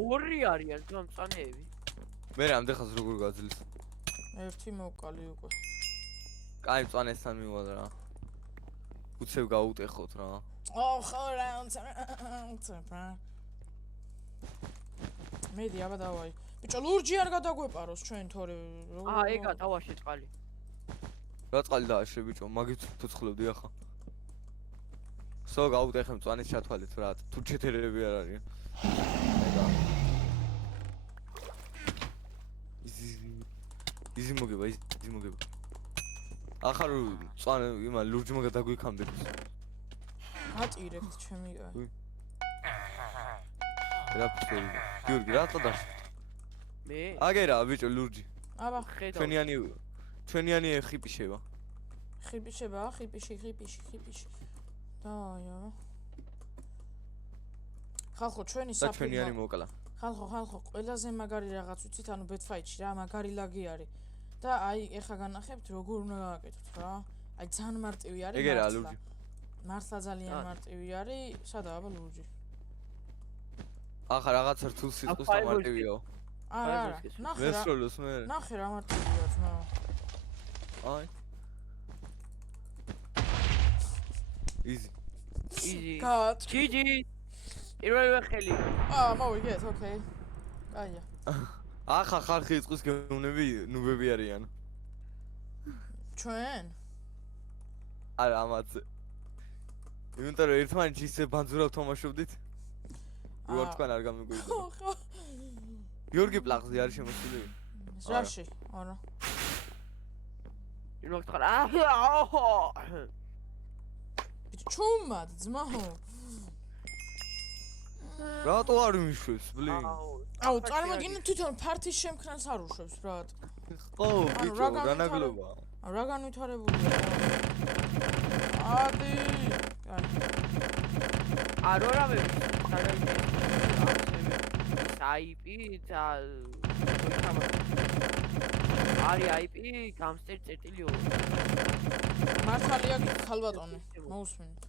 ორი არიან თუ მწანეები მე რამდენ როგორ გაძლეს ერთი მოვკალი უკვე კაი მწანესთან მივადა რა უცებ გაუტეხოთ რა ხო რა მედი აბა დავაი ბიჭო ლურჯი არ გადაგვეპაროს ჩვენ თორე ეგა დავაშე წყალი რა წყალი დააშე ბიჭო მაგით ცოცხლობდი ახლა სო გაუტეხე მწვანის ჩათვალეთ რა თუ ჩეთერები არ არიან ეგა იზი მოგება ახლა მწვანე იმა ლურჯი მაგა დაგვიქამდებს ატირებთ ჩემი კაი რა ფიქრობ გიორგი რატო დაშ მე აგერა ბიჭო ლურჯი აბა ხედავ ჩვენიანი ხიპიშება ხიპიში დაია ხალხო ჩვენი და ჩვენიანი მოკლა ხალხო ყველაზე მაგარი რაღაც ვიცით ანუ ბეთფაიტში რა მაგარი ლაგი არის და აი ეხა განახებთ როგორ უნდა გააკეთოთ რა აი ძალიან მარტივი არის ეგერა ლურჯი მართლა ძალიან მარტივი არის სადაა აბა ლურჯი ახლა რაღაც რთულ სიტყვის და მარტივიო არა მესროლოს მე ნახე რა მარტივია ძმა აი იზი კაც ჯიჯი პირველი ხელი მოვიგეთ ოკეი კაია ახლა ხალხი იწყვის გეუნები ნუბები არიან ჩვენ არა ამაც იმიტომ რომ ერთმანეთს ისე ბანძურავ თამაშობდით როგორ თქვენ არ გამიგვიდგა ხო გიორგი პლაღზე არის შემოსული ზარში არა იმოგ თქვა ჩუმად ძმაო რატო არ მიშვებს ბლინ აუ წარმოგიდგენთ თვითონ ფართის შემქმნელს არ უშვებს ბრატ ხო ბიჭო განაგლობა რა განვითარებულია ადი არორამე საიპი და არი აიპი გამსტერ წერტილი 2 მართალია ხალბატონი მოусმინეთ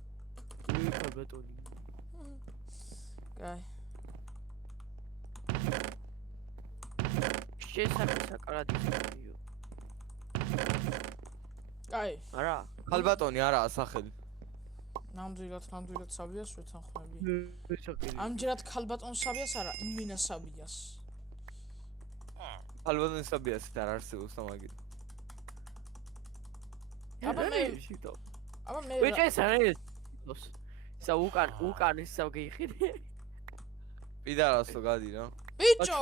ხალბატონი კაი შესაძლებელი კაი არა ხალბატონი არაა სახელი ნამდვილად საბიას ვეთანხმები ამჯერად ხალბატონ საბიას არა იმინა საბიას ხალბატონი საბიას არ არსებობს და მაგით აბა მე აბა მე ვიჭი ეს არის ისა უკან ისა გიხირი პიდარასო გადი რა ბიჭო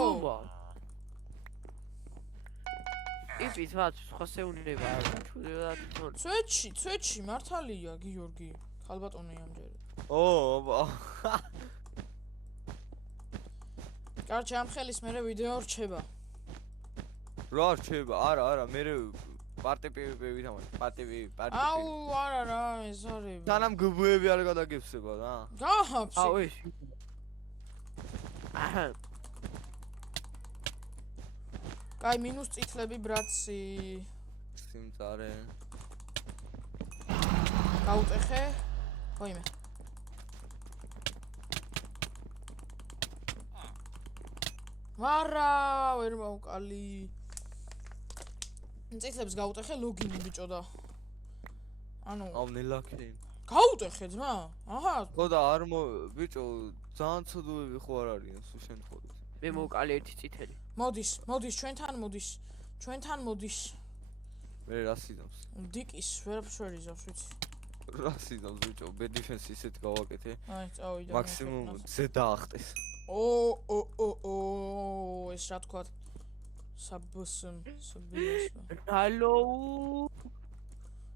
იპის ვაც სხვა შეუნება ჩუდედა თვითონ ცვეთში მართალია გიორგი ხალბატონი ამჯერად ო კარჩე ამ ხელის მერე ვიდეო რჩება რა რჩება არა მე პარტი პიპი ვითამარ პარტი აუ არა რა ეს არის თანამ გბუები არ გადაგებსება რა გაჰაფსი აუ ეს აჰა კაი მინუს წითლები ბრატსი სიმწარე გაუტეხე ვაიმე ვარა ვერ მოვკალი წითლებს გაუტეხე ლოგინი ბიჭო და ანუ აუ ნელაკი გაუტეხე ძმა აჰა ხო და არ ბიჭო ძალიან ცოდოები ხო არ არიან სულ შემთხვევით მე მოვკალი ერთი წითელი მოდის ჩვენთან მოდის მე რა სიდამს დიკის ვერაფერს ვერ იზავს ვიცი რა სიდამს ბიჭო ბედ დიფენსი ისეთ გავაკეთე აი წავიდა მაქსიმუმ ზე დაახტეს ო ეს რა თქვა საბსმ ჰალო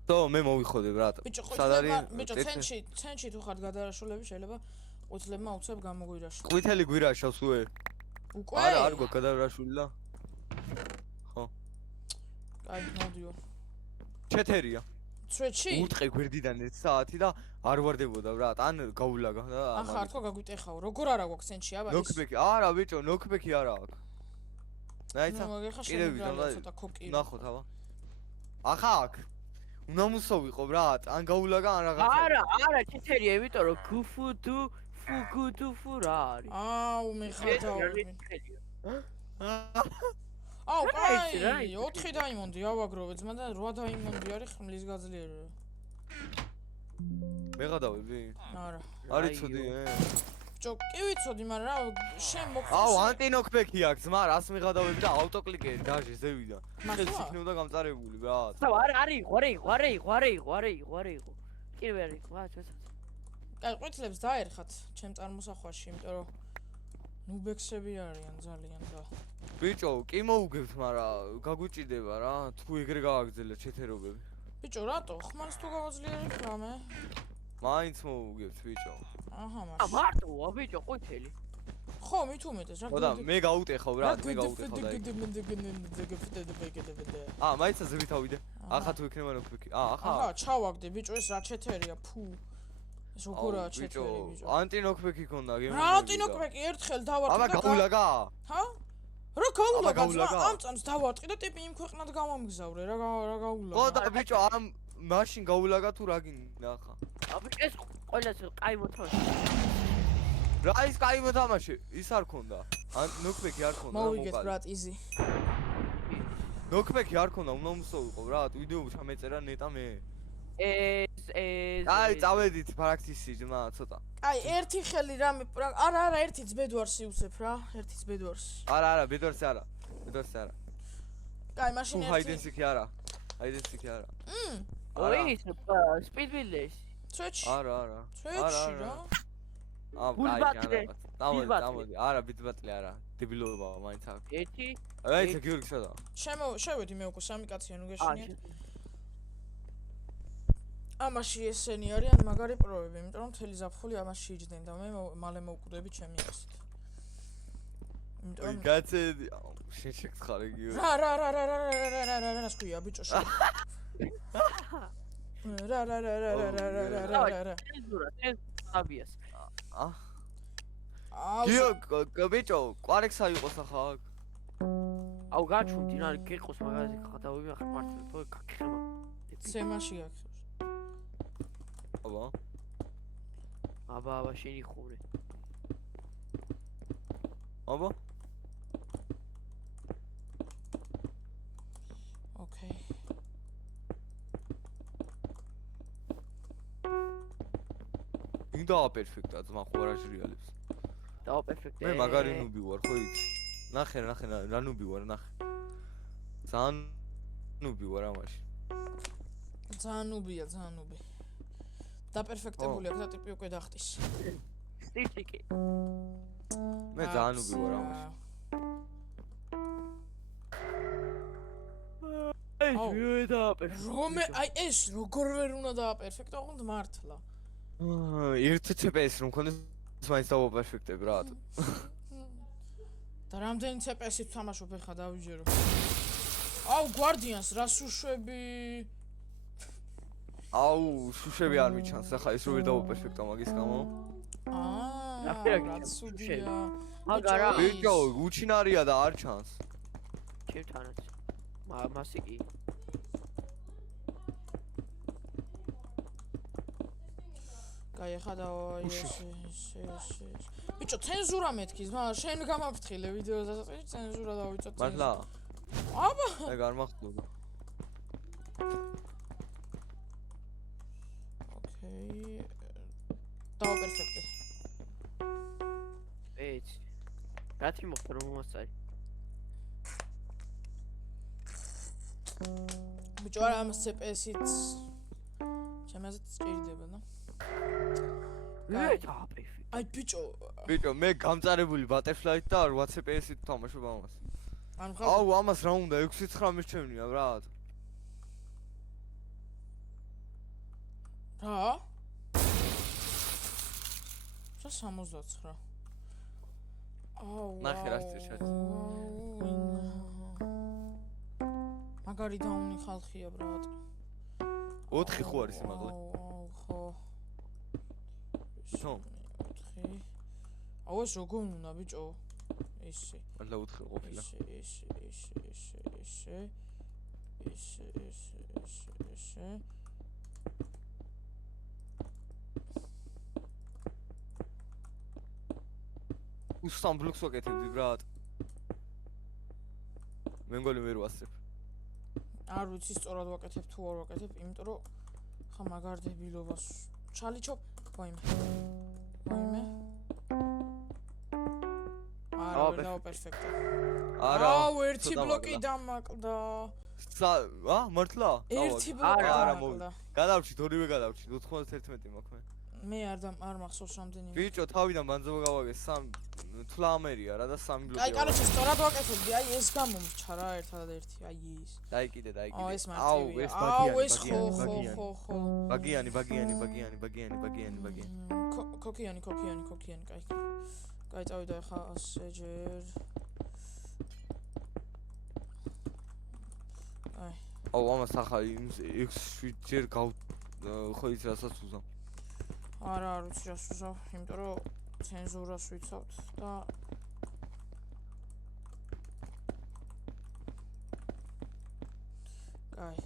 დო მე მოვიხოდე ბრატ ბიჭო ბიჭო ცენში თუ ხართ გადარაშოლები შეიძლება ყვითლებმა უცებ გამოგვირაშო ყვითელი გვირაშავს უე უკვე არ გვა გადარაშულა ხო აი მოდიო ჩეთერია ცვეთში უტყე გვერდიდან 1 საათი და არ ვარდებოდა ბრატ ან გაულაგა და ახლა თქო გაგვიტეხაო როგორ არა გვაქვს სენში აბა ნოქბექი არა ბიჭო ნოქბექი არა აქვს დაიცა კიდევ ცოტა ქოკი ნახოთ აბა ახლა აქ უნდა მოსავიყო ბრატ ან გაულაგა ან რაღაცა არა ჩეთერია იმიტომ რომ გუფუ თუ რა არის აუ მე ხარდაო აუ კაი 4 დაიმონდი ავაგროვე ძმა და 8 დაიმონდი არის ხმლის გაძლიერება მე გადავები არა არის ცუდი ბიჭო კი ვიცოდი მაგრამ რა შენ მოგხსნა აუ ანტინოქბექი აქვს ძმა რას მიღადავები და ავტოკლიკერი დაჟე ზევიდან შენ იქნებოდა გამწარებული ბრატ არის ღვარე კი ვერ არის ვა ჩაცა კაი ყვითლებს დაერხათ ჩემ წარმოსახვაში იმიტომ რომ ნუბექსები არიან ძალიან და ბიჭო კი მოუგებთ მაგრამ გაგვიჭიდება რა თუ ეგრე გააგზელეთ ჩეთერობები ბიჭო რატო ხმალს თუ გავაძლიერებ რამე მაინც მოუგებთ ბიჭო აჰა მარტოა ბიჭო ყვითელი ხო მით უმეტეს რა ხო და მე გაუტეხავ რა მე გაუტეხავ და მაინც ზევით ავიდე ახლა თუ იქნება ნოქბექი ახლა ჩავაგდე ბიჭო ეს რა ჩეთერია ფუ ეს უგურა ჩეთერი ბიჭო ანტინოქბექი ქონდა გემო რა ანტინოქბექი ერთხელ დავარტყი აბა გაულაგა ჰა რა გაულაგა ამ წამს დავარტყი და ტიპი იმ ქვეყნად გამომგზავრე რა გაულაგა ხო და ბიჭო ამ მაშინ გაულაგა თუ რა გინდა ახლა აბა ეს ყველას კაი მოთამაშე რა ის კაი მოთამაშე ის არ ქონდა ან ნოქბექი არ ქონდა მოვიგეთ ბრატ იზი ნოქბექი არ ქონდა უნდა მოსავიყო რა ვიდეო ჩამეწერა ნეტა მე ეს აი წავედით პრაქტისი ძმა ცოტა აი ერთი ხელი რამე არა ერთი ძბედვარს იუსებ რა ერთი ძბედვარს არა ბედვარს არა კაი მაშინ ერთი ჰაიდენსიკი არა ოი სპიდბილდერს ცვეთში არა ცვეთში რა ბულბატლე დამოდი არა ბიტბატლე არა დებილობა მაინც აქვს ერთი აი გიორგი სადა შევედი მე უკვე სამი კაცია ნუ გეშინიათ ამაში ესენი არიან მაგარი პროები იმიტომ რომ მთელი ზაფხული ამაში იჯდნენ და მე მალე მოვკვდები ჩემი ასეთ იმიტომ რომ გაცედი შენ შეგცხარე გიორგი რა სქუია ბიჭო შენ რა აბიას გიორგი ბიჭო კვარექსა იყოს ახლა აუ გაჩუმდი რა გიყოს მაგაზე ხადავები ახლა მართლა თო გაქხემა ცემაში გაქხევს აბა შენი ხურე აბა ოკეი ინდა პერფექტა ძმა ხო არ აჟრიალებს და პერფექტე მე მაგარი ნუბი ვარ ხო იცი ნახე რა ნუბი ვარ ნახე ძალიან ნუბი ვარ ამაში ძალიან ნუბია, ძალიან ნუბი. დაპერფექტებული აქვს და ტიპი უკვე დახტის. სტიჭიკი. მე ძალიან ნუბი ვარ ამაში. ეს მე დააპერფექტე. რომე, აი ეს როგორ ვერ უნდა დააპერფექტო, ოღონდ მართლა. ერთი CPS რომ მქონდეს მაინც დავაპერფექტებ რა. და რამდენი CPS-ით თამაშობ ეხა დავიჯერო. აუ, Guardians, რა სუშვები. აუ, სუშვები არ მიჩანს, ახლა ეს რო ვერ დავაპერფექტო მაგის გამო. რა ცუდია. მაგარა. ბიჭო, უჩინარია და არ ჩანს. ჩემთანაც. მასი კი. კაი, ახლა დავაი ეს. ბიჭო, ცენზურა მეთქის, მაგრამ შენ გამაფრთხილე ვიდეოს დასაწყისში ცენზურა დავიწოთ. მართლა? აბა, აი არ მახსოვდა. ოკეი. დავაპერფექტე. ეც. რათი მოხდა რომ მომასწარი? ბიჭო, არა ამას CPS-ით ჩემაზეც ჭირდება, ნო? მე დააპერფექტე. აი ბიჭო, მე გამწარებული Butterfly და 8 CPS-ით ვთამაშობ ამას. ანუ აუ, ამას რა უნდა 6-9 შემნია რა. რა? 69. აუ. ნახე რა წეშად. მაგარი დაუნი ხალხია ბრატ. 4 ხო არის იმაღლა? აუ, ხო. ხო. 4. აუ ეს როგორ უნდა ბიჭო? ესე. მართლა 4 ყოფილა. ესე. უსტამ ბლოკს ვაკეთებდი ბრატ. მე მგონი ვერ ვასწრებ. არ ვიცი სწორად ვაკეთებ თუ არ ვაკეთებ, იმიტომ რომ ხა მაგარ დებილობას ჩალიჩობ. ვაიმე. არა, დავაპერფექტე. არა. აუ, ერთი ბლოკი დამაკლდა. მართლა? ერთი ბლოკი არა, დამაკლდა. გადავჭით, ორივე გადავჭით, 91 მაქვს მე. მე არ მახსოვს რამდენი. ბიჭო, თავიდან ბანძობა გავაგე 3 თვლამერია რა და 3 ბლოკი. აი, კაროჩე, სწორად ვაკეთებდი, აი ეს გამომრჩა რა ერთადერთი, აი ეს. დაიკიდე. აუ, ეს აუ, მარტივია. ეს აუ, ეს ხო. ბაგიანი. ქოკიანი, კაი. კაი, წავიდა ახლა ასე ჯერ. აი. აუ, ამას ახლა X7 ჯერ ხო იცი რასაც უზამ. არა, არ ვიცი რას უზავ, იმიტომ რომ ცენზურას ვიცავთ და კაი.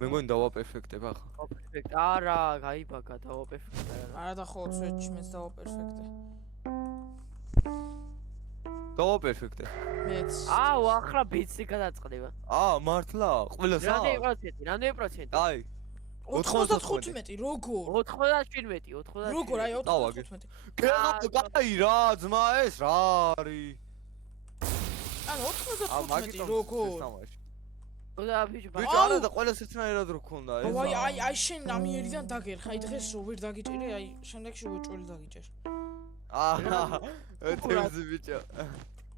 მე მგონი დავაპერფექტებ ახლა. პერფექტ. არა, გაიბაგა დავაპერფექტე. არა და ხო, სვეტში მეც დავაპერფექტე. დავაპერფექტე. მეც. აუ, ახლა ბიცი გადაწყდება. მართლა? ყველას რამდენი პროცენტი? აი, 95, როგორ? 97. როგორ, აი 95. კაი რა, ძმა ეს რა არის? ანუ 95 როგორ? და ბიჭო, ბიჭო, არა და ყველას ერთნაირად რო ქონდა ეს. აი შენ ამიერიდან დაგერხა, აი დღეს რო ვერ დაგიჭირი, აი შემდეგში უჭველი დაგიჭერ. თევზი ბიჭო.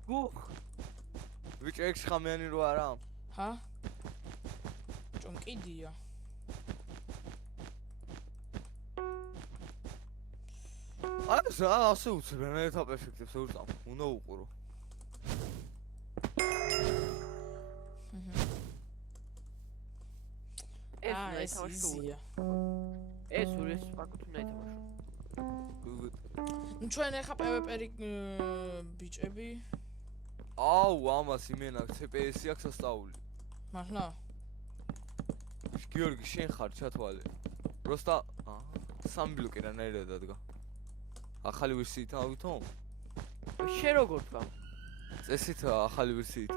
გუხ. ბიჭო, ეგ შხამიანი რო არა? ჰა? ჭონკიდია. ასე უცებ, მე თაპერფექტებს ვუწამ. უნდა უყურო. ეს იზია. ეს ურის პაკუთ უნდა ითამაშო. ნუ ჩვენ ახლა PvP-ი ბიჭები. აუ, ამას იმენა CPS-ი აქვს ასწაული. მართლა? გიორგი, შენ ხარ ჩათვალე. პროსტა 3 ბლოკი რანაირად დადგა. ახალი ვერსიით ავითომ? შენ როგორ თქვა? წესით ახალი ვერსიით.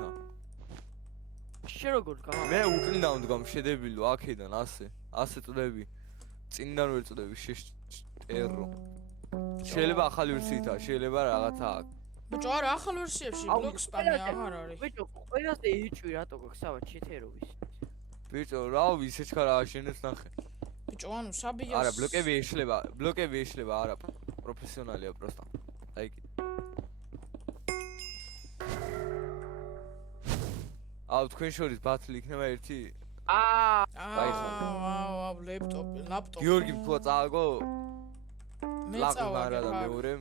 შენ როგორ თქვა? მე უკნიდან ვდგამ შედებილო აქედან ასე წდები. წინიდან ვერ წდები ტერო. შეიძლება ახალი ვერსიითაა, შეიძლება რაღაცა ბიჭო არა ახალ ვერსიებში ბლოკ სპამი აღარ არის ბიჭო ყველაზე ეჭვი რატო გაქვს ავად შეთერობის ბიჭო რა ვიცი ჩქარა აშენებს ნახე ბიჭო ანუ საბიას არა ბლოკები ეშლება არა პროფესიონალია პროსტა აი კი აუ თქვენ შორის ბათლი იქნება ერთი აა ლაპტოპი გიორგი თქვა წააგო მე ლაგუნარა და მეორე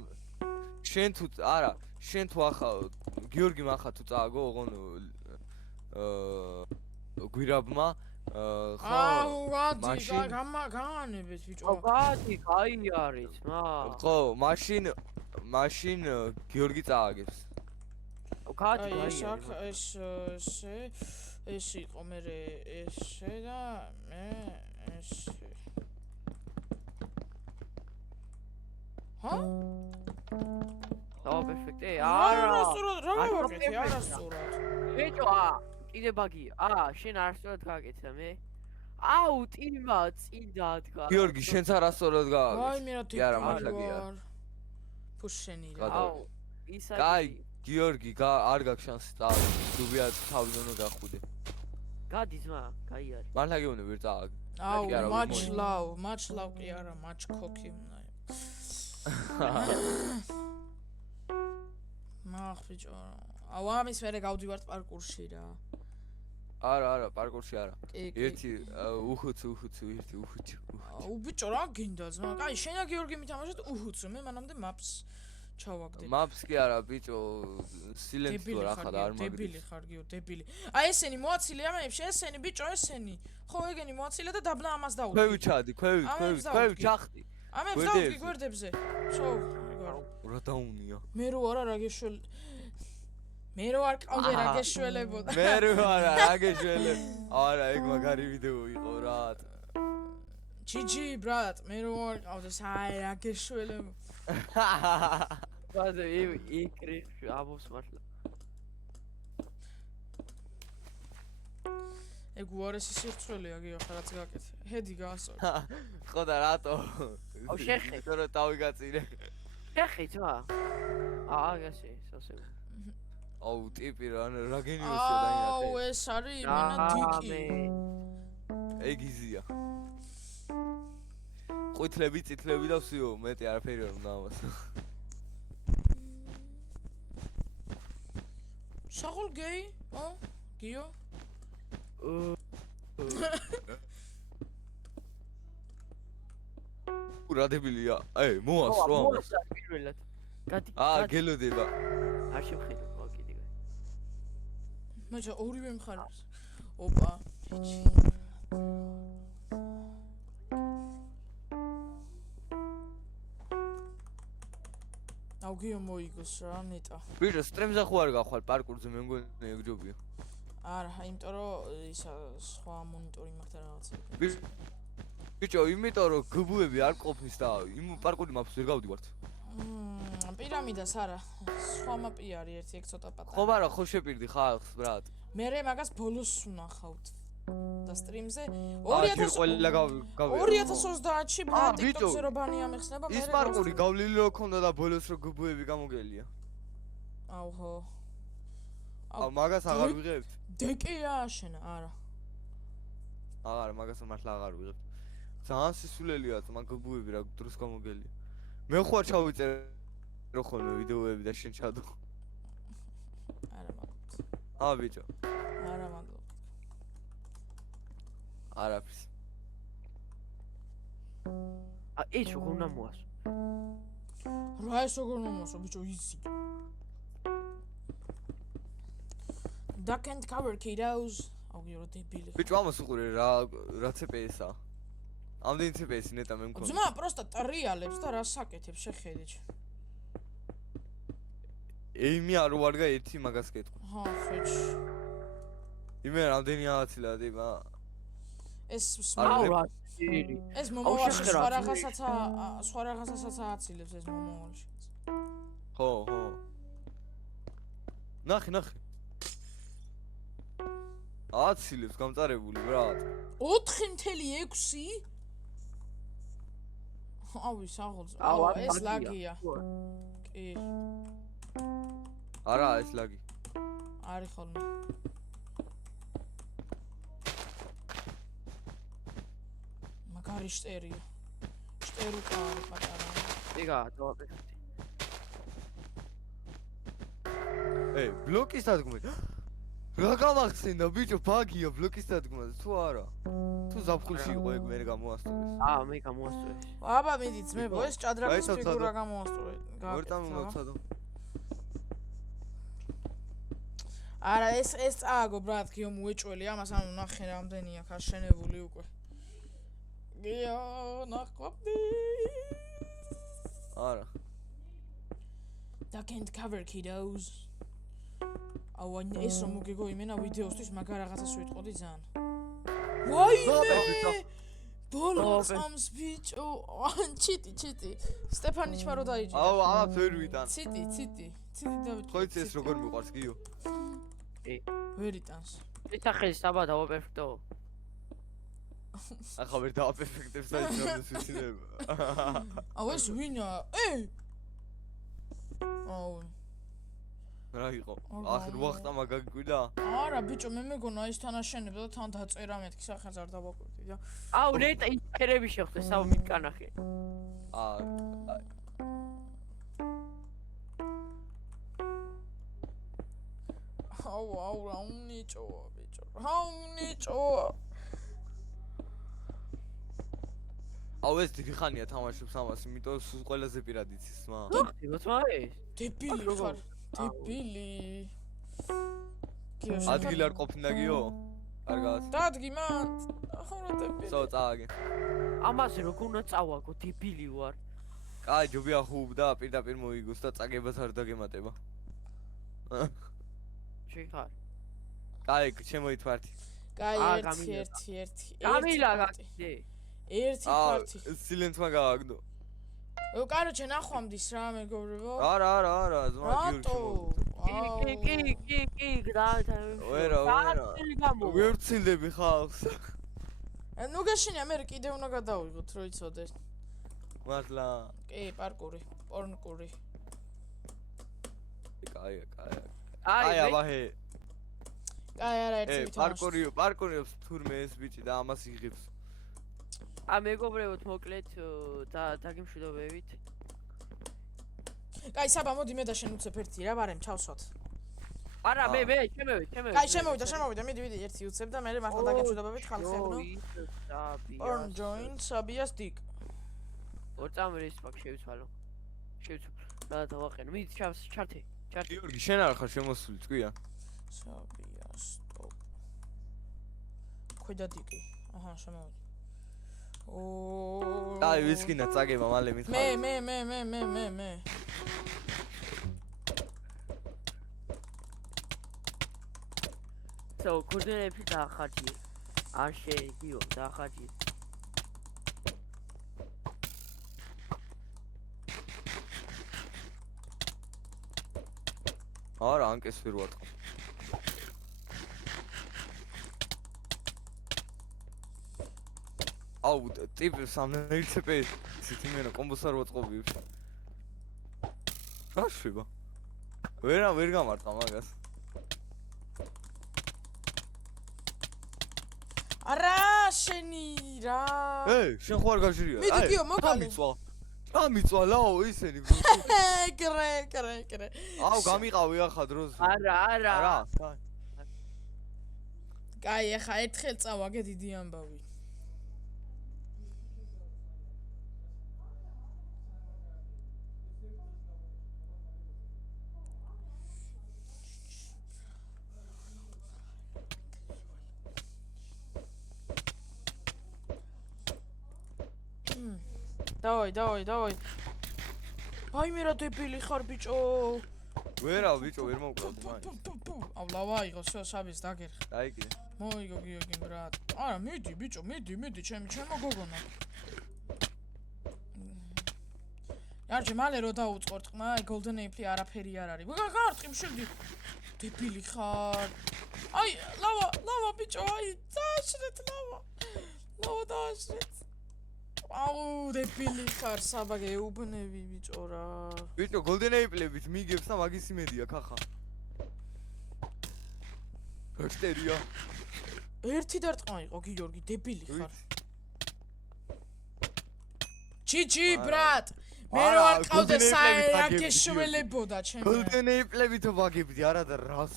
შენ თუ არა შენ თუ ახლა გიორგი მახა თუ წააგო ოღონ გვირაბმა აუ გადი განანებით ბიჭო გადი კაი არის მა ხო მაშინ გიორგი წააგებს გადი ეს იყო მე ესე და მე ესე ჰა? აუ პერფექტი რა ვაკეთე არასწორად ბიჭო კიდე ბაგია შენ არასწორად გააკეთა მე აუ ტიმა წინდა დგა გიორგი შენც არასწორად გააკეთე აი მე რა კი არა მართლა კი არა ფუშენი აუ ისა კაი გიორგი არ გაქვს შანსი წააგო დუბია თავი უნდა გახვიდე გადი ძმა კაი არის მართლა გეუბნები ვერ წააგე აუ much love კი არა much cocky უნდა მახ ბიჭო აუ ამის მერე გავდივართ პარკურში რა არა პარკურში არა ერთი უხუც ერთი უხუც აუ ბიჭო რა გინდა ძმა კაი შენა გიორგი მითამაშეთ უხუც მე მანამდე maps ჩავაგდე maps კი არა ბიჭო სილენცი რა ხარ არ მაგდ დებილი ხარ გიო დებილი აი ესენი მოაცილე ამებში ესენი ბიჭო ესენი ხო ეგენი მოაცილე და დაბლა ამას დაუდგე ქვევი ჩადი ქვევი ჩახტი ამებს დაუდგე გვერდებზე შო რა დაუნია მე რო არა რა გეშველ მე რო არ ყავდე რა გეშველებოდა მე რო არა რა გეშველე არა ეგ მაგარი ვიდეო იყო რა ჯიჯი ბრატ მე რო არ ყავდე საი რა გეშველებო ბაზე იკრი ამოს მართლა ეგ უარესი სირცველია გიო ხა რაც გაკეთე ჰედი გაასწორე ხო და რატო აუ შეხე თორე თავი გაწირე შეხე ძმა აგასე სასე აუ ტიპი რა გენიოსია დაინახე აუ ეს არის იმენა დიკი ეგ იზია ყვითლები წითლები და ვსიო მეტი არაფერი არ უნდა ამას საღოლ გეი გიო რა დებილია აი მოასრო მოასა პირველად გადი გელოდება არ შევხედე კიდე მაჭა ორივე მხარეს ოპა აუ გიო მოიგოს რა ნეტა ბიჭო სტრიმზე ხო არ გახვალ პარკურზე მე მგონი ეგ ჯობია არა იმიტომ რომ ისა სხვა მონიტორი მაგდა რაღაცა ბიჭო იმიტომ რომ გბუები არ ყოფნის და იმ პარკური maps ვერ გავდივართ პირამიდას არა სხვა მაპი არის ერთი ეგ ცოტა პატარა ხო მაგრამ ხო შეპირდი ხალხს ბრატ მე მაგას ბოლოს ვნახავთ და სტრიმზე 2030-ში ბრატ TikTok-ზე რო ბანი ამეხსნება მე ის პარკური გავლილი რო ქონდა და ბოლოს რო გბუები გამოგელია აუ ხო აუ მაგას აღარ ვიღებთ დეკია აშენა არა მაგას მართლა აღარ ვიღებთ ძალიან სისულელია მაგ გბუები რა დროს გამოგელია მე ხო არ ჩავიწერე რო ხოლმე ვიდეოები და შენ ჩადო არა მაგას ბიჭო არა მაგას არაფერს ეს როგორ უნდა მოასო რა ეს როგორ უნდა მოასო ბიჭო იზი duck and cover kiddos აუ გიო დებილი ბიჭო ამას უყურე რა CPS-ა ამდენი CPS-ი ნეტა მე მქონდა ძმა პროსტა ტრიალებს და რა საკეთებს შეხედე ეიმი არ ვარგა ერთი მაგას კეთქვა ჰა ფეჩ იმე რამდენი ააცილა ტიპა ეს აურა ეს მომავალში სხვა რაღაცასაც ააცილებს ეს მომავალში ხო ნახე ააცილებს გამწარებული ბრატ 4.6 აუ ის აღოლს ეს ლაგია კი არა ეს ლაგი არის ხოლმე მაგარი შტერია შტერუკა არის პატარა იგა დავაპეხეთ ბლოკის დადგმე რა გამახსენდა ბიჭო ბაგია ბლოკის დადგმაზე თუ არა თუ ზაფხულში იყო ეგ მე გამოასწორეს მე გამოასწორეს აბა მიდიც მე ეს ჭადრაკის ფიგურა გამოასწორე ვერტამ მოცადო არა ეს წააგო ბრატ გიო მოეჭველი ამას ანუ ნახე რამდენია ქაშენებული უკვე გიო ნახვდი არა და can't cover kiddos აუ ეს რომ მოგიგო იმენა ვიდეოსთვის მაგარ რაღაცას ვიტყოდი ძალიან ვაიმე ბოლოს ამს ბიჭო ჩიტი სტეფანი ჩმარო დაიჯდა აუ ამას ვერ ვიტან ციტი დავიტყვი ხო იცი ეს როგორ მიყვარს გიო ვერ იტანს ეს ახლის აბა დავაპერფექტო ახლა ვერ დავაპერფექტებს და ის რომ ვიცინებ აუ ეს ვინა აუ რა იყო ახლა ვახტა მაგაგვიდა არა ბიჭო მე მეგონა ის თან აშენებდა და თან დაწერა მეთქი სახელს არ დავაკვირდი და აუ ნეტა ის ფერები შეხტე საუ მიკანახე აუ რა უნიჭოა ბიჭო რა უნიჭოა აუ ეს დიდი ხანია თამაშობს ამას იმიტომ სულ ყველაზე პირად იცის მა იგოცა ეს დებილი ხარ დებილი ადგილი არ ყოფნა გიო კარგად დადგი მან ახლა დებილი სო წააგე ამაზე როგორ უნდა წავაგო დებილი ვარ კაი ჯობია ხუბ და პირდაპირ მოიგოს და წაგებას არ დაგემატება შეხარ კაი შემოითვართი კაი ერთი გამილა გაკიდე ერთი ფარტი სილენცმა გააგდო კაროჩე ნახვამდის რა მეგობრებო არა ზმა კი გრათა ვერა ვერ ვცილდები ხალხს ნუ გაშინია მე კიდე უნდა გადავიღოთ რო იცოდეს მართლა კი პარკური პორნკური კაი აი აბაჰე კაი არა ერთი პარკურიობს თურმე ეს ბიჭი და ამას იღებს მეგობრებოთ მოკლედ და დაგიმშვიდობებით კაი საბა მოდი მე და შენ უცებ ერთი რა ბარემ ჩავსვათ არა მე შემოვიდე კაი შემოვიდა მიდი ერთი უცებ და მე მართლა დაგიმშვიდობებით ხალხებო ორ ჯოინ საბიას დიკ ორ წამერის ფაქ შევცვალო და დავაყენო მიდი ჩართე გიორგი შენ არ ხარ შემოსული წვია საბია სტოპ ქვედა დიკი აჰა შემოვიდა აი ვისკინა წაგება მალე მითხარ მე So, კურდენები დაახარჯი. არ შეგიო, დაახარჯი. არა, ანკეს ვერ ვატყო. აუ, ტიპ სამნაირცეპე, ციტიმენა კომბოს არ ვატყობი. რა შვება? ვერ გამარტყა მაგას. არა შენი რა შენ ხო არ გაჟირია მიდი გიო მოკალე გამიწვა ლაო ისენი კრე აუ გამიყავი ახლა დროს არა კაი ახლა ერთხელ წავაგე დიდი ამბავი დავაი აი მე რა დებილი ხარ ბიჭო ვერა ბიჭო ვერ მოვკლავდი მაინც აუ ლავა იყო შაბის დაგერხ დაიკიდე მოიგო გიოგი ბრატ არა მიდი ბიჭო მიდი ჩემო გოგონა არჩე მალე რო დაუწყორ ტყმა აი golden apple არაფერი არ არის გაგარტყი მშვიდი დებილი ხარ აი ლავა ბიჭო აი დააშრეთ ლავა დააშრეთ აუ დებილი ხარ საბაგე უბნები ბიჭო რა ბიჭო golden apple-ებით მიგებს და მაგის იმედია ხახა გასტერია ერთი დარტყმა იყო გიორგი დებილი ხარ ჩიჩი ბრატ მე რო არ ყავდა აგეშველებოდა ჩემი golden apple-ებით ვაგებდი არა და რას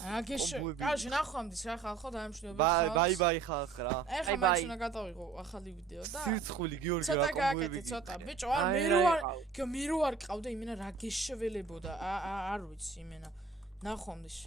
კაჟი ნახვამდის რა ხალხო დაემშვიდობა ბაი ხალხ რა ეხლა მაინც უნდა გადავიღო ახალი ვიდეო და სირცხული გიორგი ცოტა რა გააკეთე ცოტა ბიჭო მე რო არ ყავდა იმენა რა გეშველებოდა არ ვიცი იმენა ნახვამდის